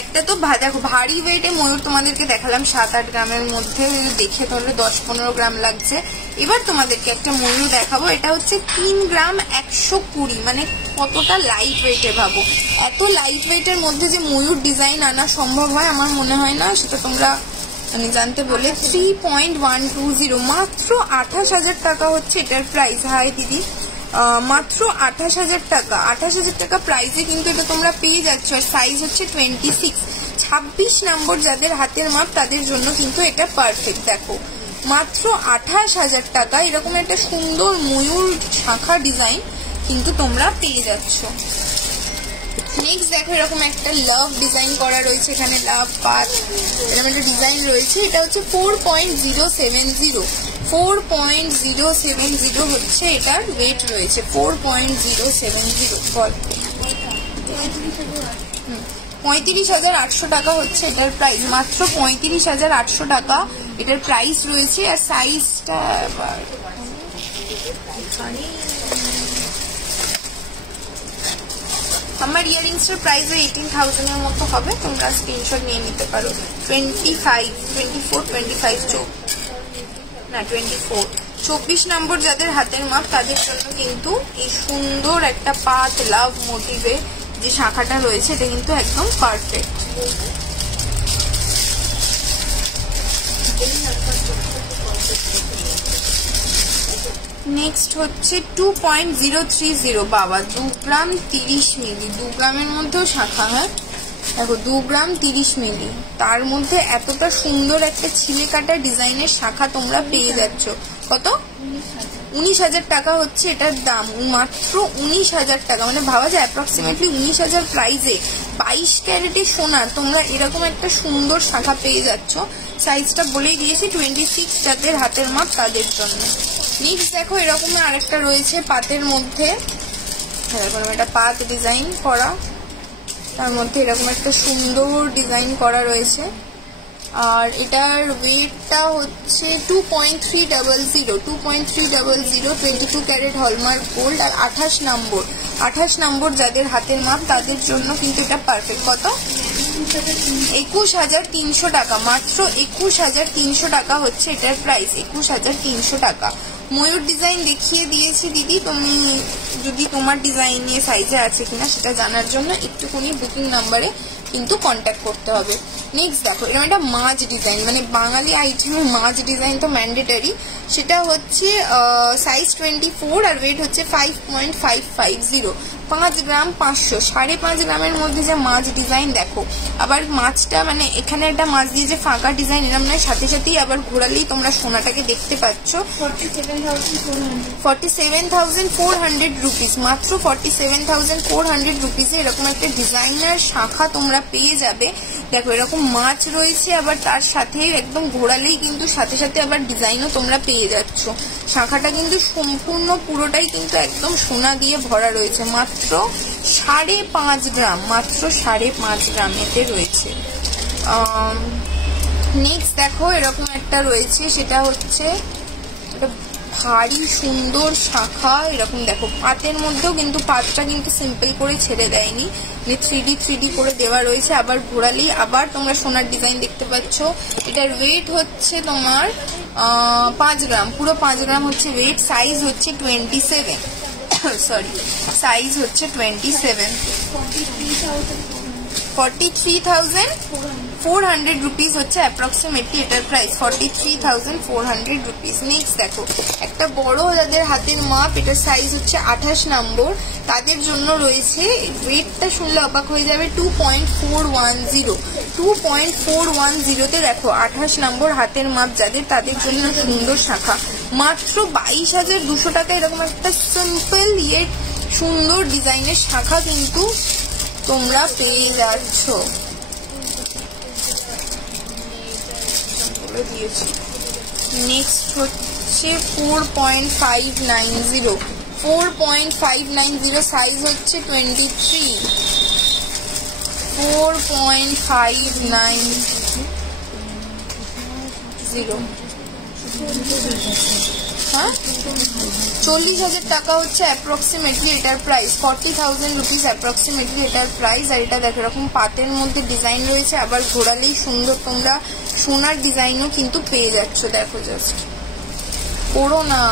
একটা তো দেখো ভারী ওয়েটে ময়ূর তোমাদেরকে দেখালাম 7-8 গ্রামের মধ্যে, দেখে তাহলে 10-15 গ্রাম লাগছে। এবার তোমাদেরকে একটা ময়ূর দেখাবো, এটা হচ্ছে 3 গ্রাম 120, মানে কতটা লাইট ওয়েটে ভাবো। এত লাইট ওয়েটের মধ্যে যে ময়ূর ডিজাইন আনা সম্ভব হয় আমার মনে হয় না, সেটা তোমরা মানে জানতে বলে। 3.120, মাত্র 28,000 টাকা হচ্ছে এটার প্রাইস। হাই দিদি, মাত্র 28,000 টাকা, 28,000 টাকা প্রাইসে কিন্তু এটা তোমরা পেয়ে যাচ্ছ। আর সাইজ হচ্ছে 26, 26 নম্বর যাদের হাতের মাপ তাদের জন্য কিন্তু এটা পারফেক্ট। দেখো মাত্র 28,000 টাকা এরকম একটা সুন্দর ময়ূর শাখা ডিজাইন কিন্তু তোমরা পেয়ে যাচ্ছ। নেক্সট দেখো এরকম একটা লাভ ডিজাইন করা রয়েছে, এখানে লাভ পাত এরকম একটা ডিজাইন রয়েছে। এটা হচ্ছে 4.070, 4.070 হচ্ছে এটার ওয়েট রয়েছে, 4.070। 35,800 টাকা হচ্ছে এটার প্রাইস, মাত্র 35,800 টাকা এটার প্রাইস রয়েছে। আর সাইজটা আমার ইয়ারিংসের প্রাইস 18,000 এর মতো হবে, তোমরা স্ক্রিনশট নিয়ে নিতে পারো। 25, 24, 25 না 24, 24 নম্বর যাদের হাতের মাপ তাদের জন্য কিন্তু এই সুন্দর একটা পাত লাভ মোটিভে যে শাখাটা রয়েছে এটা কিন্তু একদম পারফেক্ট। নেক্সট হচ্ছে 2.030, বাবা 2 গ্রাম 30 মিলি, 2 গ্রামের মধ্যেও শাখা। হ্যাঁ দেখো 2 গ্রাম 30 মিলি, তার মধ্যে এতটা সুন্দর একটা ছিলে কাটা ডিজাইনের শাখা তোমরা পেয়ে যাচ্ছ। কত 19,000 টাকা হচ্ছে এটার দাম, মাত্র 19,000 টাকা। মানে ভাবা যায় অ্যাপ্রক্সিমেটলি 19,000 প্রাইসে 22 ক্যারেটের সোনার তোমরা এরকম একটা সুন্দর শাখা পেয়ে যাচ্ছ। সাইজটা বলেই দিয়েছি 26, যাদের হাতের মাপ তাদের জন্য। নেক্সট দেখো এরকম আরেকটা রয়েছে পাতের মধ্যে, এরকম একটা পাত ডিজাইন করা, তার মধ্যে এরকম একটা সুন্দর ডিজাইন করা রয়েছে। আর এটার ওয়েটটা হচ্ছে 2.300, 22 ক্যারেট হলমার্ক গোল্ড আর 28 নম্বর যাদের হাতের মাপ তাদের জন্য কিন্তু এটা পারফেক্ট। কত 21,300 টাকা, মাত্র 21,300 টাকা হচ্ছে এটার প্রাইস, 21,300 টাকা। ময়ূর ডিজাইন দেখিয়ে দিয়েছি দিদি, তুমি যদি তোমার ডিজাইন নিয়ে সাইজে আছে কিনা সেটা জানার জন্য একটুখানি বুকিং নাম্বারে কিন্তু কন্ট্যাক্ট করতে হবে। নেক্সট দেখো এরকম একটা মাছ ডিজাইন, মানে বাঙালি আইটেমে মাছ ডিজাইন তো ম্যান্ডেটারি। সেটা হচ্ছে সাইজ 24 আর ওয়েট হচ্ছে 5.550, 5 গ্রাম 500, 5.5 গ্রামের মধ্যে যে মাছ ডিজাইন দেখো। আবার মাছটা মানে এখানে একটা মাছ দিয়ে যে ফাঁকা ডিজাইন এরকম নয়, সাথে সাথেই আবার ঘোরালেই তোমরা সোনাটাকে দেখতে পাচ্ছ। 47,400 রুপিস, মাত্র 47,400 রুপিসে এরকম একটা ডিজাইনার শাখা তোমরা পেয়ে যাবে। দেখো এরকম মাছ রয়েছে, আবার তার সাথে একদম ঘোরালেই কিন্তু সাথে সাথে আবার ডিজাইনও তোমরা পেয়ে যাচ্ছ। শাখাটা কিন্তু সম্পূর্ণ পুরোটাই কিন্তু একদম সোনা দিয়ে ভরা রয়েছে, মাত্র 5.5 গ্রাম, মাত্র 5.5 গ্রাম এতে রয়েছে। নেক্সট দেখো এরকম একটা রয়েছে, সেটা হচ্ছে একটা ভারী সুন্দর শাখা। এরকম দেখো পাতের মধ্যেও কিন্তু পাতটা কিন্তু সিম্পল করে ছেড়ে দেয়নি, 3D করে দেওয়া রয়েছে। আবার ঘোরালেই আবার তোমরা সোনার ডিজাইন দেখতে পাচ্ছ। এটার ওয়েট হচ্ছে তোমার 5 গ্রাম, পুরো 5 গ্রাম হচ্ছে ওয়েট। সাইজ হচ্ছে 27, সরি সাইজ হচ্ছে 27। 43,400 রুপিস হচ্ছে অ্যাপ্রক্সিমেটলি এটার প্রাইস, 43,400 রুপিস। নেক্সট দেখো একটা বড় যাদের হাতের মাপ, এটার সাইজ হচ্ছে 28 নম্বর, তাদের জন্য রয়েছে। ওয়েটটা শুনলে অবাক হয়ে যাবে, 2.410তে দেখো 28 নম্বর হাতের মাপ যাদের তাদের জন্য সুন্দর শাখা, মাত্র 22,200 টাকা। এরকম একটা সিম্পল ইয়ে সুন্দর ডিজাইনের শাখা কিন্তু তোমরা পেয়ে যাচ্ছ। নেক্সট হচ্ছে 4.590, সাইজ হচ্ছে 23, 4.590। হ্যাঁ 40,000 টাকা হচ্ছে অ্যাপ্রক্সিমেটলি এটার প্রাইস, 40,000 রুপিস অ্যাপ্রক্সিমেটলি এটার প্রাইস। আর এটা দেখো এরকম পাতের মধ্যে ডিজাইন রয়েছে, আবার ঘোরালেই সুন্দর তোমরা সোনার ডিজাইনও কিন্তু পেয়ে যাচ্ছ। দেখো জাস্ট করো না,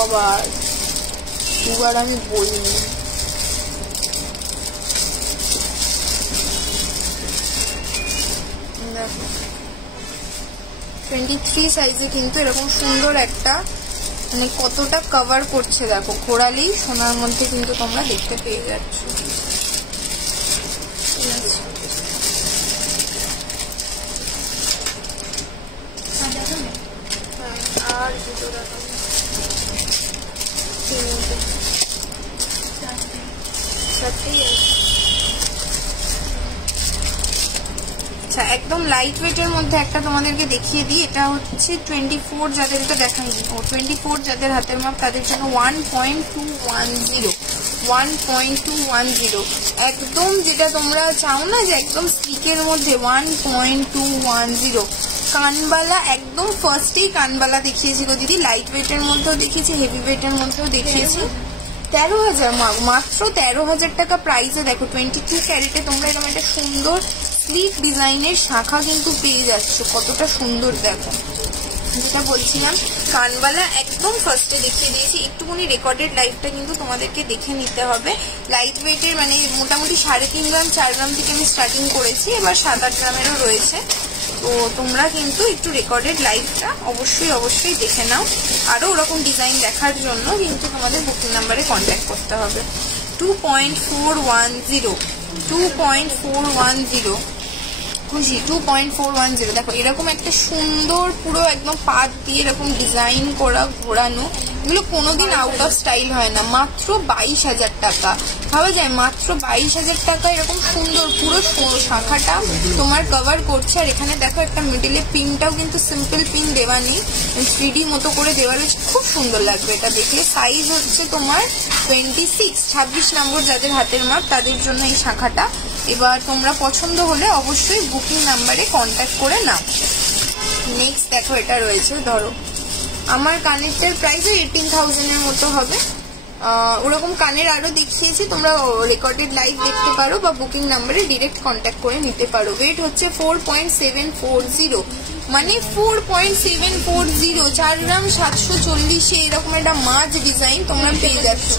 আবার দুবার আমি বলিনি। 23 সাইজে কিন্তু এরকম সুন্দর একটা, মানে কতটা কভার করছে দেখো, ঘোরালেই সোনার মধ্যে কিন্তু তোমরা দেখতে পেয়ে যাচ্ছ। আর দুটো দেখো, আচ্ছা একদম লাইট ওয়েটের মধ্যে একটা তোমাদেরকে দেখিয়ে দিই। এটা হচ্ছে 24 যাদের, এটা দেখাইনি, 24 যাদের হাতের মাপ তাদের জন্য 1.210, একদম যেটা তোমরা চাও না যে একদম স্লিকের মধ্যে 1.210 কানবালা। একদম ফার্স্টেই কানবালা দেখিয়েছি গো দিদি, লাইট ওয়েটের মধ্যেও দেখিয়েছি, হেভি ওয়েটের মধ্যেও দেখিয়েছি। 13,000, মাত্র 13,000 টাকা প্রাইসে দেখো 22 ক্যারেটে তোমরা এরকম একটা সুন্দর স্লিক ডিজাইনের শাখা কিন্তু পেয়ে যাচ্ছ। কতটা সুন্দর দেখো, যেটা বলছিলাম কানবালা একদম ফার্স্টে দেখিয়ে দিয়েছি। একটুখানি রেকর্ডেড লাইভটা কিন্তু তোমাদেরকে দেখে নিতে হবে। লাইট ওয়েটের মানে মোটামুটি 3.5 গ্রাম 4 গ্রাম থেকে আমি স্টার্টিং করেছি, এবার 7-8 গ্রামেরও রয়েছে। তো তোমরা কিন্তু একটু রেকর্ডেড লাইভটা অবশ্যই দেখে নাও। আরও ওরকম ডিজাইন দেখার জন্য কিন্তু তোমাদের বুকিং নাম্বারে কন্ট্যাক্ট করতে হবে। 2.410 2.410 খুশি 2.410। দেখো এরকম একটা সুন্দর পুরো একদম পাত দিয়ে এরকম ডিজাইন করা ঘোরানো, এগুলো কোনোদিন আউট অফ স্টাইল হয় না। মাত্র 22,000 টাকা, ভাবা যায় মাত্র 22,000 টাকা এরকম সুন্দর পুরো শাখাটা তোমার কভার করছে। আর এখানে দেখো একটা মিডিলে পিনটাও কিন্তু সিম্পল পিন দেওয়া নেই, 3D মতো করে দেওয়া রয়েছে, খুব সুন্দর লাগবে এটা দেখলে। সাইজ হচ্ছে তোমার 26 নম্বর, যাদের হাতের মাপ তাদের জন্য এই শাখাটা। এবার তোমরা পছন্দ হলে অবশ্যই বুকিং নাম্বারে কন্ট্যাক্ট করে নাও। নেক্সট দেখো এটা রয়েছে, ধরো আমার কানেরটার প্রাইস 18,000 এর মতো হবে। ওরকম কানের আরো দেখিয়েছি, তোমরা রেকর্ডেড লাইভ দেখতে পারো বা বুকিং নাম্বারে ডিরেক্ট কন্ট্যাক্ট করে নিতে পারো। ওয়েট হচ্ছে 4.740, মানে 4.740, 4 গ্রাম 740 এরকম একটা মাঝ ডিজাইন তোমরা পেয়ে যাচ্ছ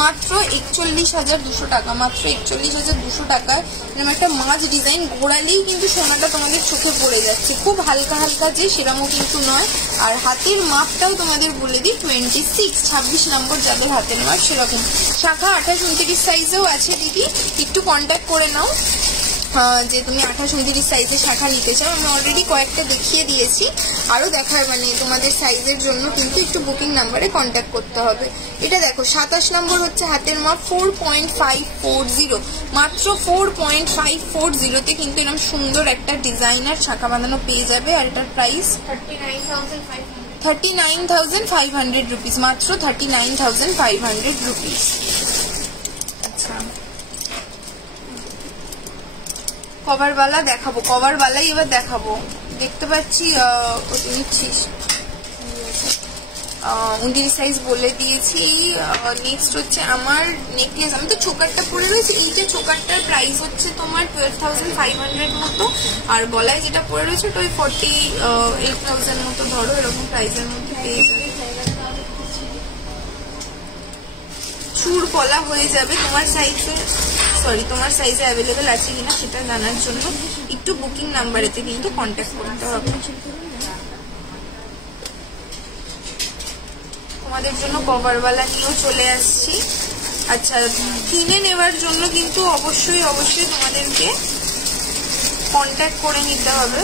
মাত্র 41,200 টাকা। মাত্র 41,200 টাকায় এরকম একটা মাঝ ডিজাইন ঘোরালেই কিন্তু সোনাটা তোমাদের চোখে পড়ে যাচ্ছে। খুব হালকা হালকা যে সেরকমও কিন্তু নয়। আর হাতের মাপটাও তোমাদের বলে দিই 26 নম্বর, যাদের হাতের মাপ সেরকম। শাখা 28-29 সাইজেও আছে দিদি, একটু কন্ট্যাক্ট করে নাও যে তুমি 28-29 সাইজের শাখা নিতে চাও। আমি অলরেডি কয়েকটা দেখিয়ে দিয়েছি, আরো দেখার মানে তোমাদের সাইজের জন্য কিন্তু একটু বুকিং নাম্বারে কন্ট্যাক্ট করতে হবে। এটা দেখো 27 নম্বর হচ্ছে হাতের মাপ 4.540, মাত্র 4.540-তে কিন্তু এরকম সুন্দর একটা ডিজাইনার শাখা বাঁধানো পেয়ে যাবে। আর এটার প্রাইস 39,500 রুপিস, মাত্র 39,500 রুপিস। আচ্ছা কভারওয়ালা দেখাবো, কভারওয়ালাই এবার দেখাবো। দেখতে পাচ্ছি নিচ্ছিস 29 সাইজ বলে দিয়েছি। নেক্সট হচ্ছে আমার নেকলেস, আমি তো চোকারটা পরে রয়েছে, এই যে চোকারটার প্রাইস হচ্ছে তোমার 12,500 মতো। আর গলায় যেটা পরে রয়েছে ওটা 48,000 মতো, ধরো এরকম প্রাইসের মধ্যে পেয়ে যাবে। চুর পলা হয়ে যাবে তোমার সাইজে, তোমার সাইজে অ্যাভেলেবেল আছে কিনা সেটা জানার জন্য একটু বুকিং নাম্বারেতে কিন্তু কন্ট্যাক্ট করতে হবে। তোমাদের জন্য কভারওয়ালা নিয়েও চলে আসছি। আচ্ছা কিনে নেওয়ার জন্য কিন্তু অবশ্যই তোমাদেরকে কন্ট্যাক্ট করে নিতে হবে।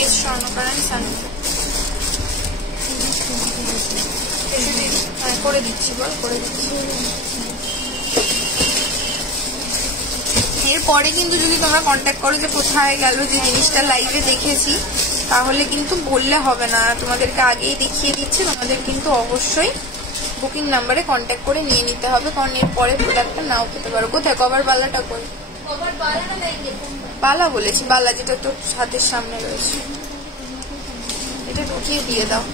এস স্বর্ণকারায়ণ করে দিচ্ছি, বল করে দিচ্ছি। এরপরে কিন্তু যদি তোমরা কন্ট্যাক্ট করো যে কোথায় গেল, যে জিনিসটা লাইভে দেখেছি, তাহলে কিন্তু বললে হবে না, তোমাদেরকে আগেই দেখিয়ে দিচ্ছি। তোমাদের কিন্তু অবশ্যই বুকিং নাম্বারে কন্ট্যাক্ট করে নিয়ে নিতে হবে, কারণ এরপরে প্রোডাক্টটা নাও পেতে পারো। কোথায় কভার বালাটা কই? বালা বলেছি, বালা যেটা তোর হাতের সামনে রয়েছে, এটা ঢুকিয়ে দিয়ে দাও।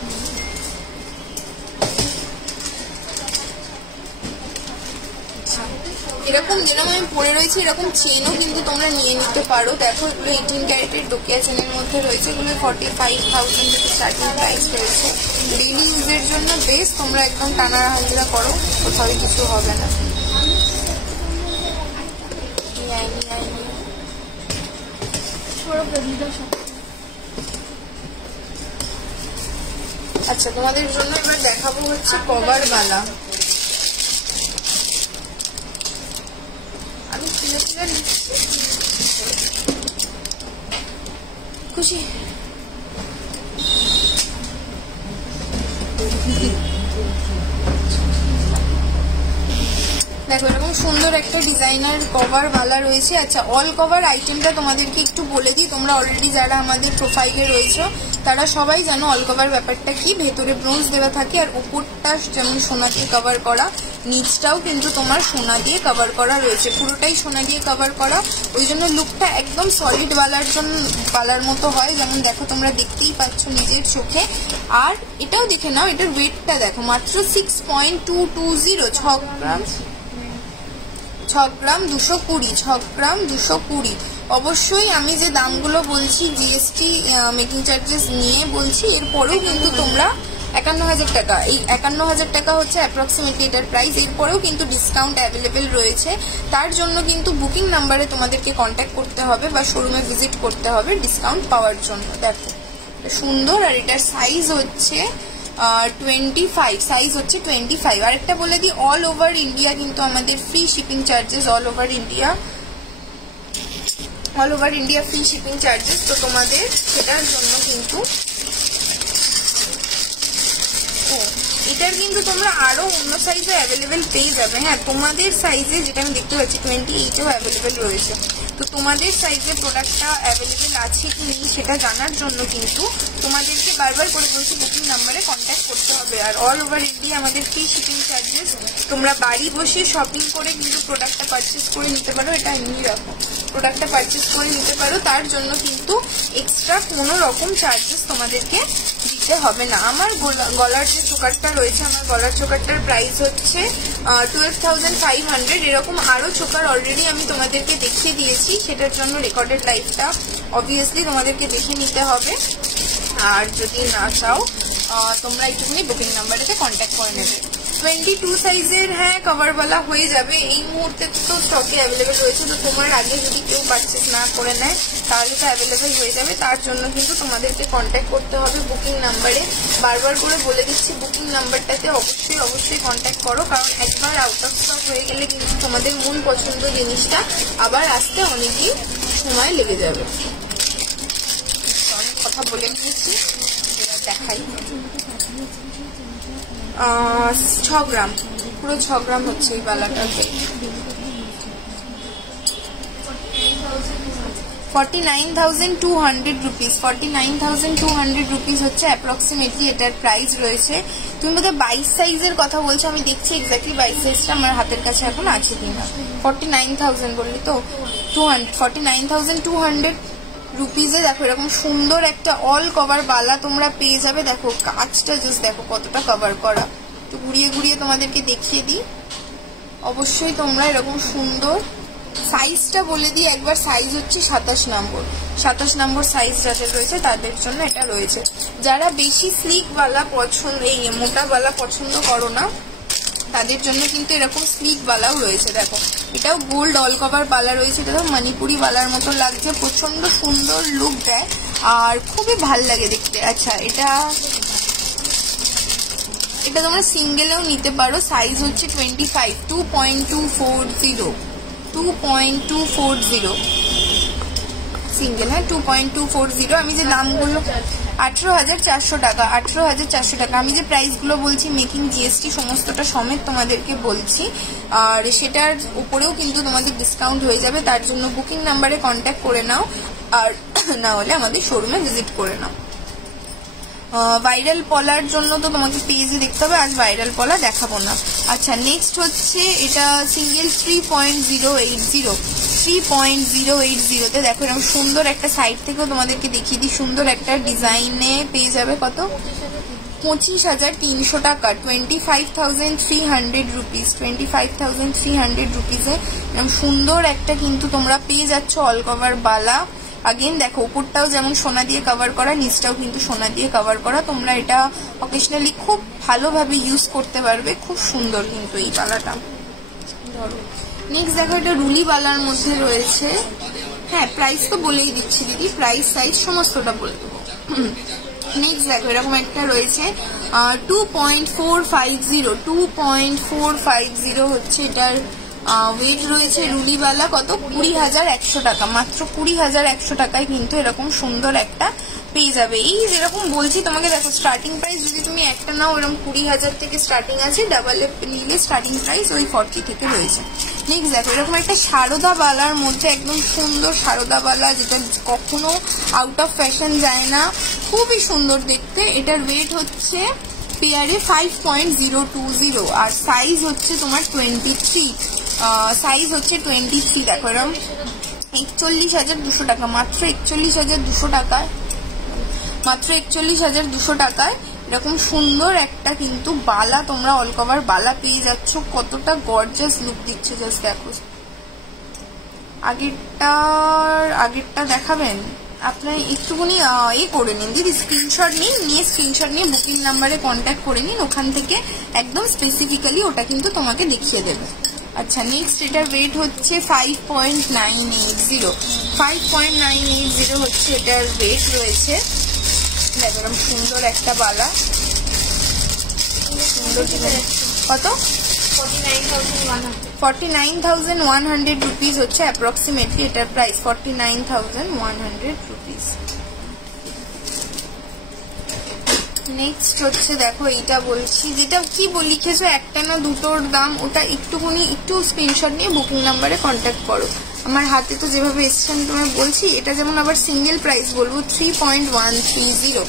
এরকম যেরকম আমি পরে রয়েছে এরকম চেনও কিন্তু তোমরা নিয়ে নিতে পারো। দেখো এগুলো 18 ক্যারেটের ডোকিয়া চেনের মধ্যে রয়েছে, এগুলো 45,000 থেকে স্টার্টিং প্রাইস রয়েছে। ডেইলি ইউজের জন্য বেস্ট, তোমরা একদম টানা হাজিরা করো, কোথাও কিছু হবে না। আচ্ছা তোমাদের জন্য এবার দেখাবো হচ্ছে কভার বালা। আমি খুলে খুশি দেখো এরকম সুন্দর একটা ডিজাইনার কভার বালা রয়েছে। আচ্ছা অল কভার আইটেমটা তোমাদেরকে একটু বলে দিই, তোমরা অলরেডি যারা আমাদের প্রোফাইলে রয়েছে তারা সবাই জানো অল কভার ব্যাপারটা কি। ভেতরে ব্রোঞ্জ দেওয়া থাকে আর উপরটা যেমন সোনা দিয়ে কভার করা, নিচটাও কিন্তু তোমার সোনা দিয়ে কভার করা রয়েছে, পুরোটাই সোনা দিয়ে কভার করা। ওই জন্য লুকটা একদম সলিড বালার মতো হয়, যেমন দেখো তোমরা দেখতেই পাচ্ছ নিজের চোখে। আর এটাও দেখে নাও, এটার ওয়েটটা দেখো মাত্র 6.220, 6 গ্রাম 220। অবশ্যই আমি যে দামগুলো বলছি জিএসটি মেকিং চার্জেস নিয়ে বলছি, এরপরেও কিন্তু তোমরা 51,000 টাকা, এই 51,000 টাকা হচ্ছে অ্যাপ্রক্সিমেটলি এটার প্রাইস। এরপরেও কিন্তু ডিসকাউন্ট অ্যাভেলেবেল রয়েছে, তার জন্য কিন্তু বুকিং নাম্বারে তোমাদেরকে কন্ট্যাক্ট করতে হবে বা শোরুমে ভিজিট করতে হবে ডিসকাউন্ট পাওয়ার জন্য। দেখো সুন্দর, আর এটার সাইজ হচ্ছে 25, সাইজ হচ্ছে 25। আরেকটা বলে দিই, অল ওভার ইন্ডিয়া কিন্তু আমাদের free shipping charges, all over India free shipping charges. তো তোমাদের সেটার জন্য কিন্তু এটার কিন্তু তোমরা আরো অন্য সাইজে অ্যাভেলেবেল পেয়ে যাবে। হ্যাঁ, তোমাদের সাইজে যেটা আমি দেখতে পাচ্ছি 28এও অ্যাভেলেবেল রয়েছে। তো তোমাদের সাইজে প্রোডাক্টটা অ্যাভেলেবেল আছে কি নেই সেটা জানার জন্য কিন্তু তোমাদেরকে বারবার করে বলছি বুকিং নাম্বারে কন্ট্যাক্ট করতে হবে। আর অল ওভার ইন্ডিয়া আমাদের ফ্রি শিপিং চার্জেস, তোমরা বাড়ি বসে শপিং করে কিন্তু প্রোডাক্টটা পারচেস করে নিতে পারো। এটা এমনি রাখো, প্রোডাক্টটা পারচেস করে নিতে পারো, তার জন্য কিন্তু এক্সট্রা কোনো রকম চার্জেস তোমাদেরকে দিতে হবে না। আমার গলার যে চোকারটা রয়েছে, আমার গলার চোকারটার প্রাইস হচ্ছে 12,500। এরকম আরো চোকার অলরেডি আমি তোমাদেরকে দেখিয়ে দিয়েছি, সেটার জন্য রেকর্ডেড লাইভটা অবভিয়াসলি তোমাদেরকে দেখে নিতে হবে। আর যদি না চাও তোমরা একটুখানি বুকিং নাম্বারেতে কন্ট্যাক্ট করে নেবে। 22 সাইজের হ্যাঁ কভারওয়ালা হয়ে যাবে, এই মুহূর্তে তো স্টকে অ্যাভেলেবেল রয়েছে। তো তোমার আগে যদি কেউ পারচেস না করে নেয় তাহলে তো অ্যাভেলেবেল হয়ে যাবে, তার জন্য কিন্তু তোমাদেরকে কন্ট্যাক্ট করতে হবে বুকিং নাম্বারে। বারবার করে বলে দিচ্ছি বুকিং নাম্বারটাতে অবশ্যই কন্ট্যাক্ট করো, কারণ একবার আউট অফ স্টক হয়ে গেলে কিন্তু তোমাদের মন পছন্দ জিনিসটা আবার আসতে অনেকই সময় লেগে যাবে। অনেক কথা বলে নিয়েছি, দেখাই। 6 গ্রাম, পুরো 6 গ্রাম হচ্ছে এই বালাটাতে। 49,200 রুপিস, 49,200 রুপিস হচ্ছে অ্যাপ্রক্সিমেটলি এটার প্রাইস রয়েছে। তুমি বোধহয় 22 সাইজের কথা বলছো, আমি দেখছি এক্স্যাক্টলি 22 সাইজটা আমার হাতের কাছে এখন আছে কিনা। 49,000 বললি তো, 49,200 রুপিসে দেখো এরকম সুন্দর একটা অল কভার বালা তোমরা পেয়ে যাবে। দেখো কাজটা জাস্ট দেখো কতটা কভার করা, তো ঘুরিয়ে ঘুরিয়ে তোমাদেরকে দেখিয়ে দিই। অবশ্যই তোমরা এরকম সুন্দর, সাইজটা বলে দিই একবার, সাইজ হচ্ছে 27 নম্বর। 27 নম্বর সাইজ যাদের রয়েছে তাদের জন্য এটা রয়েছে। যারা বেশি স্লিক বালা পছন্দ, এই মোটা বালা পছন্দ করো না, তাদের জন্য কিন্তু এরকম স্লিক বালাও রয়েছে। দেখো এটাও গোল্ড অল কভার বালা রয়েছে, এটা তো মণিপুরি বালার মতো লাগছে, প্রচন্ড সুন্দর লুক দেয় আর খুবই ভাল লাগে দেখতে। আচ্ছা, এটা তোমরা সিঙ্গেলেও নিতে পারো, সাইজ হচ্ছে 25, 2.240 সিঙ্গেল। হ্যাঁ, 2.240। আমি যে দামগুলো 18,400 টাকা, 18,400 টাকা। আমি যে প্রাইসগুলো বলছি মেকিং জিএসটি সমস্তটা সমেত তোমাদেরকে বলছি, আর সেটার উপরেও কিন্তু তোমাদের ডিসকাউন্ট হয়ে যাবে। তার জন্য বুকিং নাম্বারে কন্ট্যাক্ট করে নাও, আর না হলে আমাদের শোরুমে ভিজিট করে নাও। ভাইরাল পলার জন্য তো তোমাকে পেজে দেখতে হবে, আজ ভাইরাল পলা দেখাবো না। আচ্ছা, নেক্সট হচ্ছে এটা সিঙ্গেল 3.080 তে দেখো এরকম সুন্দর একটা সাইড থেকেও তোমাদেরকে দেখিয়ে দিই, সুন্দর একটা ডিজাইনে পেয়ে যাবে কত, 25,300 টাকা, 25,300 রুপিস, 25,300 রুপিসে এরকম সুন্দর একটা কিন্তু তোমরা পেয়ে যাচ্ছ অল কভার বালা। আগেন দেখো উপরটাও যেমন সোনা দিয়ে কভার করা, নিচটাও কিন্তু সোনা দিয়ে কভার করা। তোমরা এটা অকেশনালি খুব ভালোভাবে ইউজ করতে পারবে, খুব সুন্দর কিন্তু এই বালাটা। ধরো নেক্সট দেখো, এটা রুলি বালার মধ্যে রয়েছে। হ্যাঁ, প্রাইস তো বলেই দিচ্ছি দিদি, প্রাইস সাইজ সমস্তটা বলে দেবো। নেক্সট দেখো এরকম একটা রয়েছে 2.450 হচ্ছে এটার ওয়েট রয়েছে। রুলিওয়ালা কত, 20,100 টাকা, মাত্র 20,100 টাকায় কিন্তু এরকম সুন্দর একটা পেয়ে যাবে। এই যেরকম বলছি তোমাকে, দেখো স্টার্টিং প্রাইস যদি তুমি একটা নাও এরকম 20,000 থেকে স্টার্টিং আছে, ডাবল নিলে স্টার্টিং প্রাইস ওই 40 থেকে রয়েছে। নেক্সট দেখো এরকম একটা সারদা বালার মধ্যে একদম সুন্দর সারদা বালা, যেটা কখনো আউট অফ ফ্যাশন যায় না, খুবই সুন্দর দেখতে। এটার ওয়েট হচ্ছে পেয়ারে 5.020 আর সাইজ হচ্ছে তোমার 23, সাইজ হচ্ছে 23। দেখো এরকম 41,200 টাকা, মাত্র 41,200 টাকায়, মাত্র 41,200 টাকায় এরকম সুন্দর একটা কিন্তু বালা তোমরা অল কভার বালা পেয়ে যাচ্ছ। কতটা গর্জাস লুক দিচ্ছে জাস্ট দেখো। আগেরটা দেখাবেন আপনার, একটুখানি করে নিন দিদি, স্ক্রিনশট নিন, নিয়ে স্ক্রিনশট নিয়ে বুকিং নাম্বারে কন্ট্যাক্ট করে নিন, ওখান থেকে একদম স্পেসিফিক্যালি ওটা কিন্তু তোমাকে দেখিয়ে দেবে। আচ্ছা, নেক্সট এটার ওয়েট হচ্ছে 5.980 হচ্ছে এটার ওয়েট রয়েছে। দেখো সুন্দর একটা বালা, সুন্দর ডিজাইন। কত? 49,100 রুপিস হচ্ছে অ্যাপ্রক্সিমেটলি এটার প্রাইস। 49,100 রুপিস। নেক্সট হচ্ছে দেখো, এইটা বলছি, যেটা কি লিখেছো একটা না দুটোর দাম, ওটা একটুখানি একটু স্ক্রিনশট নিয়ে বুকিং নাম্বারে কন্ট্যাক্ট করো। আমার হাতে তো যেভাবে এসছে আমি তোমায় বলছি, এটা যেমন আবার সিঙ্গেল প্রাইস বলবো 3.130।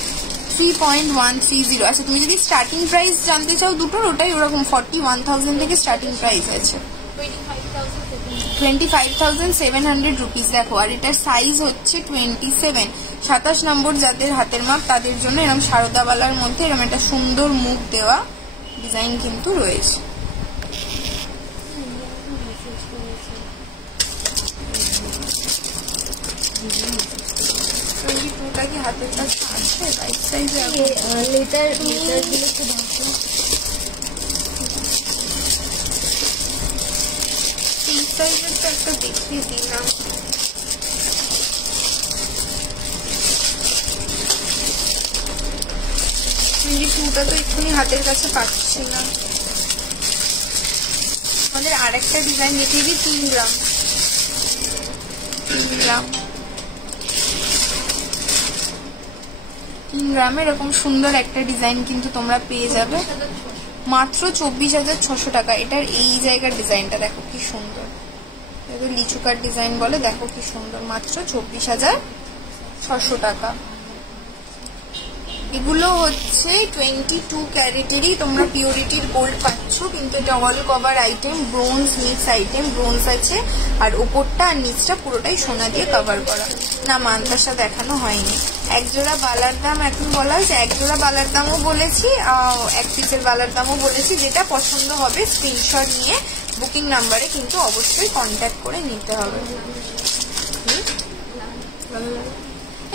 3.130। আচ্ছা, তুমি যদি স্টার্টিং প্রাইস জানতে চাও দুটোর, ওটাই ওরকম 41,000 থেকে স্টার্টিং প্রাইস আছে। 25,700 রুপিস। দেখো, আর এটার সাইজ হচ্ছে 27। 27 নম্বর যাদের হাতের মাপ তাদের জন্য এরকম সারদাবালার মধ্যে এরকম একটা সুন্দর মুখ দেওয়া ডিজাইন কিন্তু রয়েছে। কি হাতের কাছে আছে? বাইক সাইজে লেটার গুলো একটু দেখো। এই সাইজের তো একটা দেখিয়ে দিলাম। 22টা তো এক্ষুনি হাতের কাছে পাচ্ছি না। আমাদের আরেকটা ডিজাইন দেখিয়ে দিই। 3 গ্রাম 3 গ্রামে এরকম সুন্দর একটা ডিজাইন কিন্তু তোমরা পেয়ে যাবে মাত্র 24,600 টাকা। এটার এই জায়গার ডিজাইনটা দেখো কি সুন্দর, লিচুকার ডিজাইন বলে, দেখো কি সুন্দর, মাত্র 24,600 টাকা। এগুলো হচ্ছে 22 ক্যারেটেরই তোমরা পিওরিটির গোল্ড পাচ্ছ, কিন্তু এটা all cover item, bronze mix item, bronze আছে আর উপরটা আর নিচটা পুরোটাই সোনা দিয়ে কভার করা। না, মানতাসা দেখানো হয়নি। একজোড়া বালার দাম এখন বলা হয়েছে, একজোড়া বালার দামও বলেছি, এক পিসের বালার দামও বলেছি। যেটা পছন্দ হবে স্ক্রিনশট নিয়ে বুকিং নাম্বারে কিন্তু অবশ্যই কন্ট্যাক্ট করে নিতে হবে।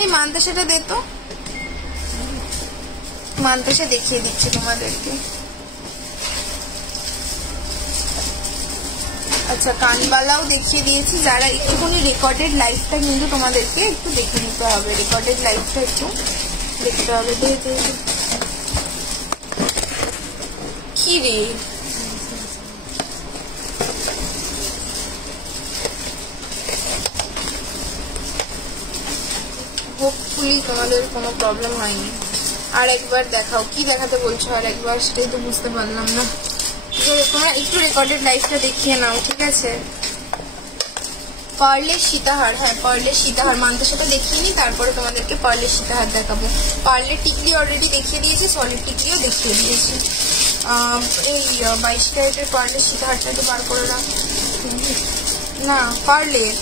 এই মানতাসাটা দে তো, মানতাসা দেখিয়ে দিচ্ছি তোমাদেরকে। আচ্ছা, কানবালাও দেখিয়ে দিয়েছি। যারা একটুখানি রেকর্ডেড লাইভটা কিন্তু তোমাদেরকে একটু দেখে নিতে হবে, রেকর্ডেড লাইভটা একটু দেখতে হবে। কি রে, হোপফুলি তোমাদের কোনো প্রবলেম হয়নি। আর একবার দেখাও, কি দেখাতে বলছো আর একবার, সেটাই তো বুঝতে পারলাম না। তোমরা একটু রেকর্ডেড লাইভটা দেখিয়ে নাও, ঠিক আছে? পার্লের সীতাহার, হ্যাঁ পার্লের সীতাহার, মানতাসাটা দেখিয়ে নি, তারপরে তোমাদেরকে পার্লের সীতাহার দেখাবো। পার্লের টিকলি অলরেডি দেখিয়ে দিয়েছি, সলিড টিকলিও দেখিয়ে দিয়েছি। এই 22 ক্যারেটের পার্লের সীতাহারটা একটু বার করে রাখ না। পার্লের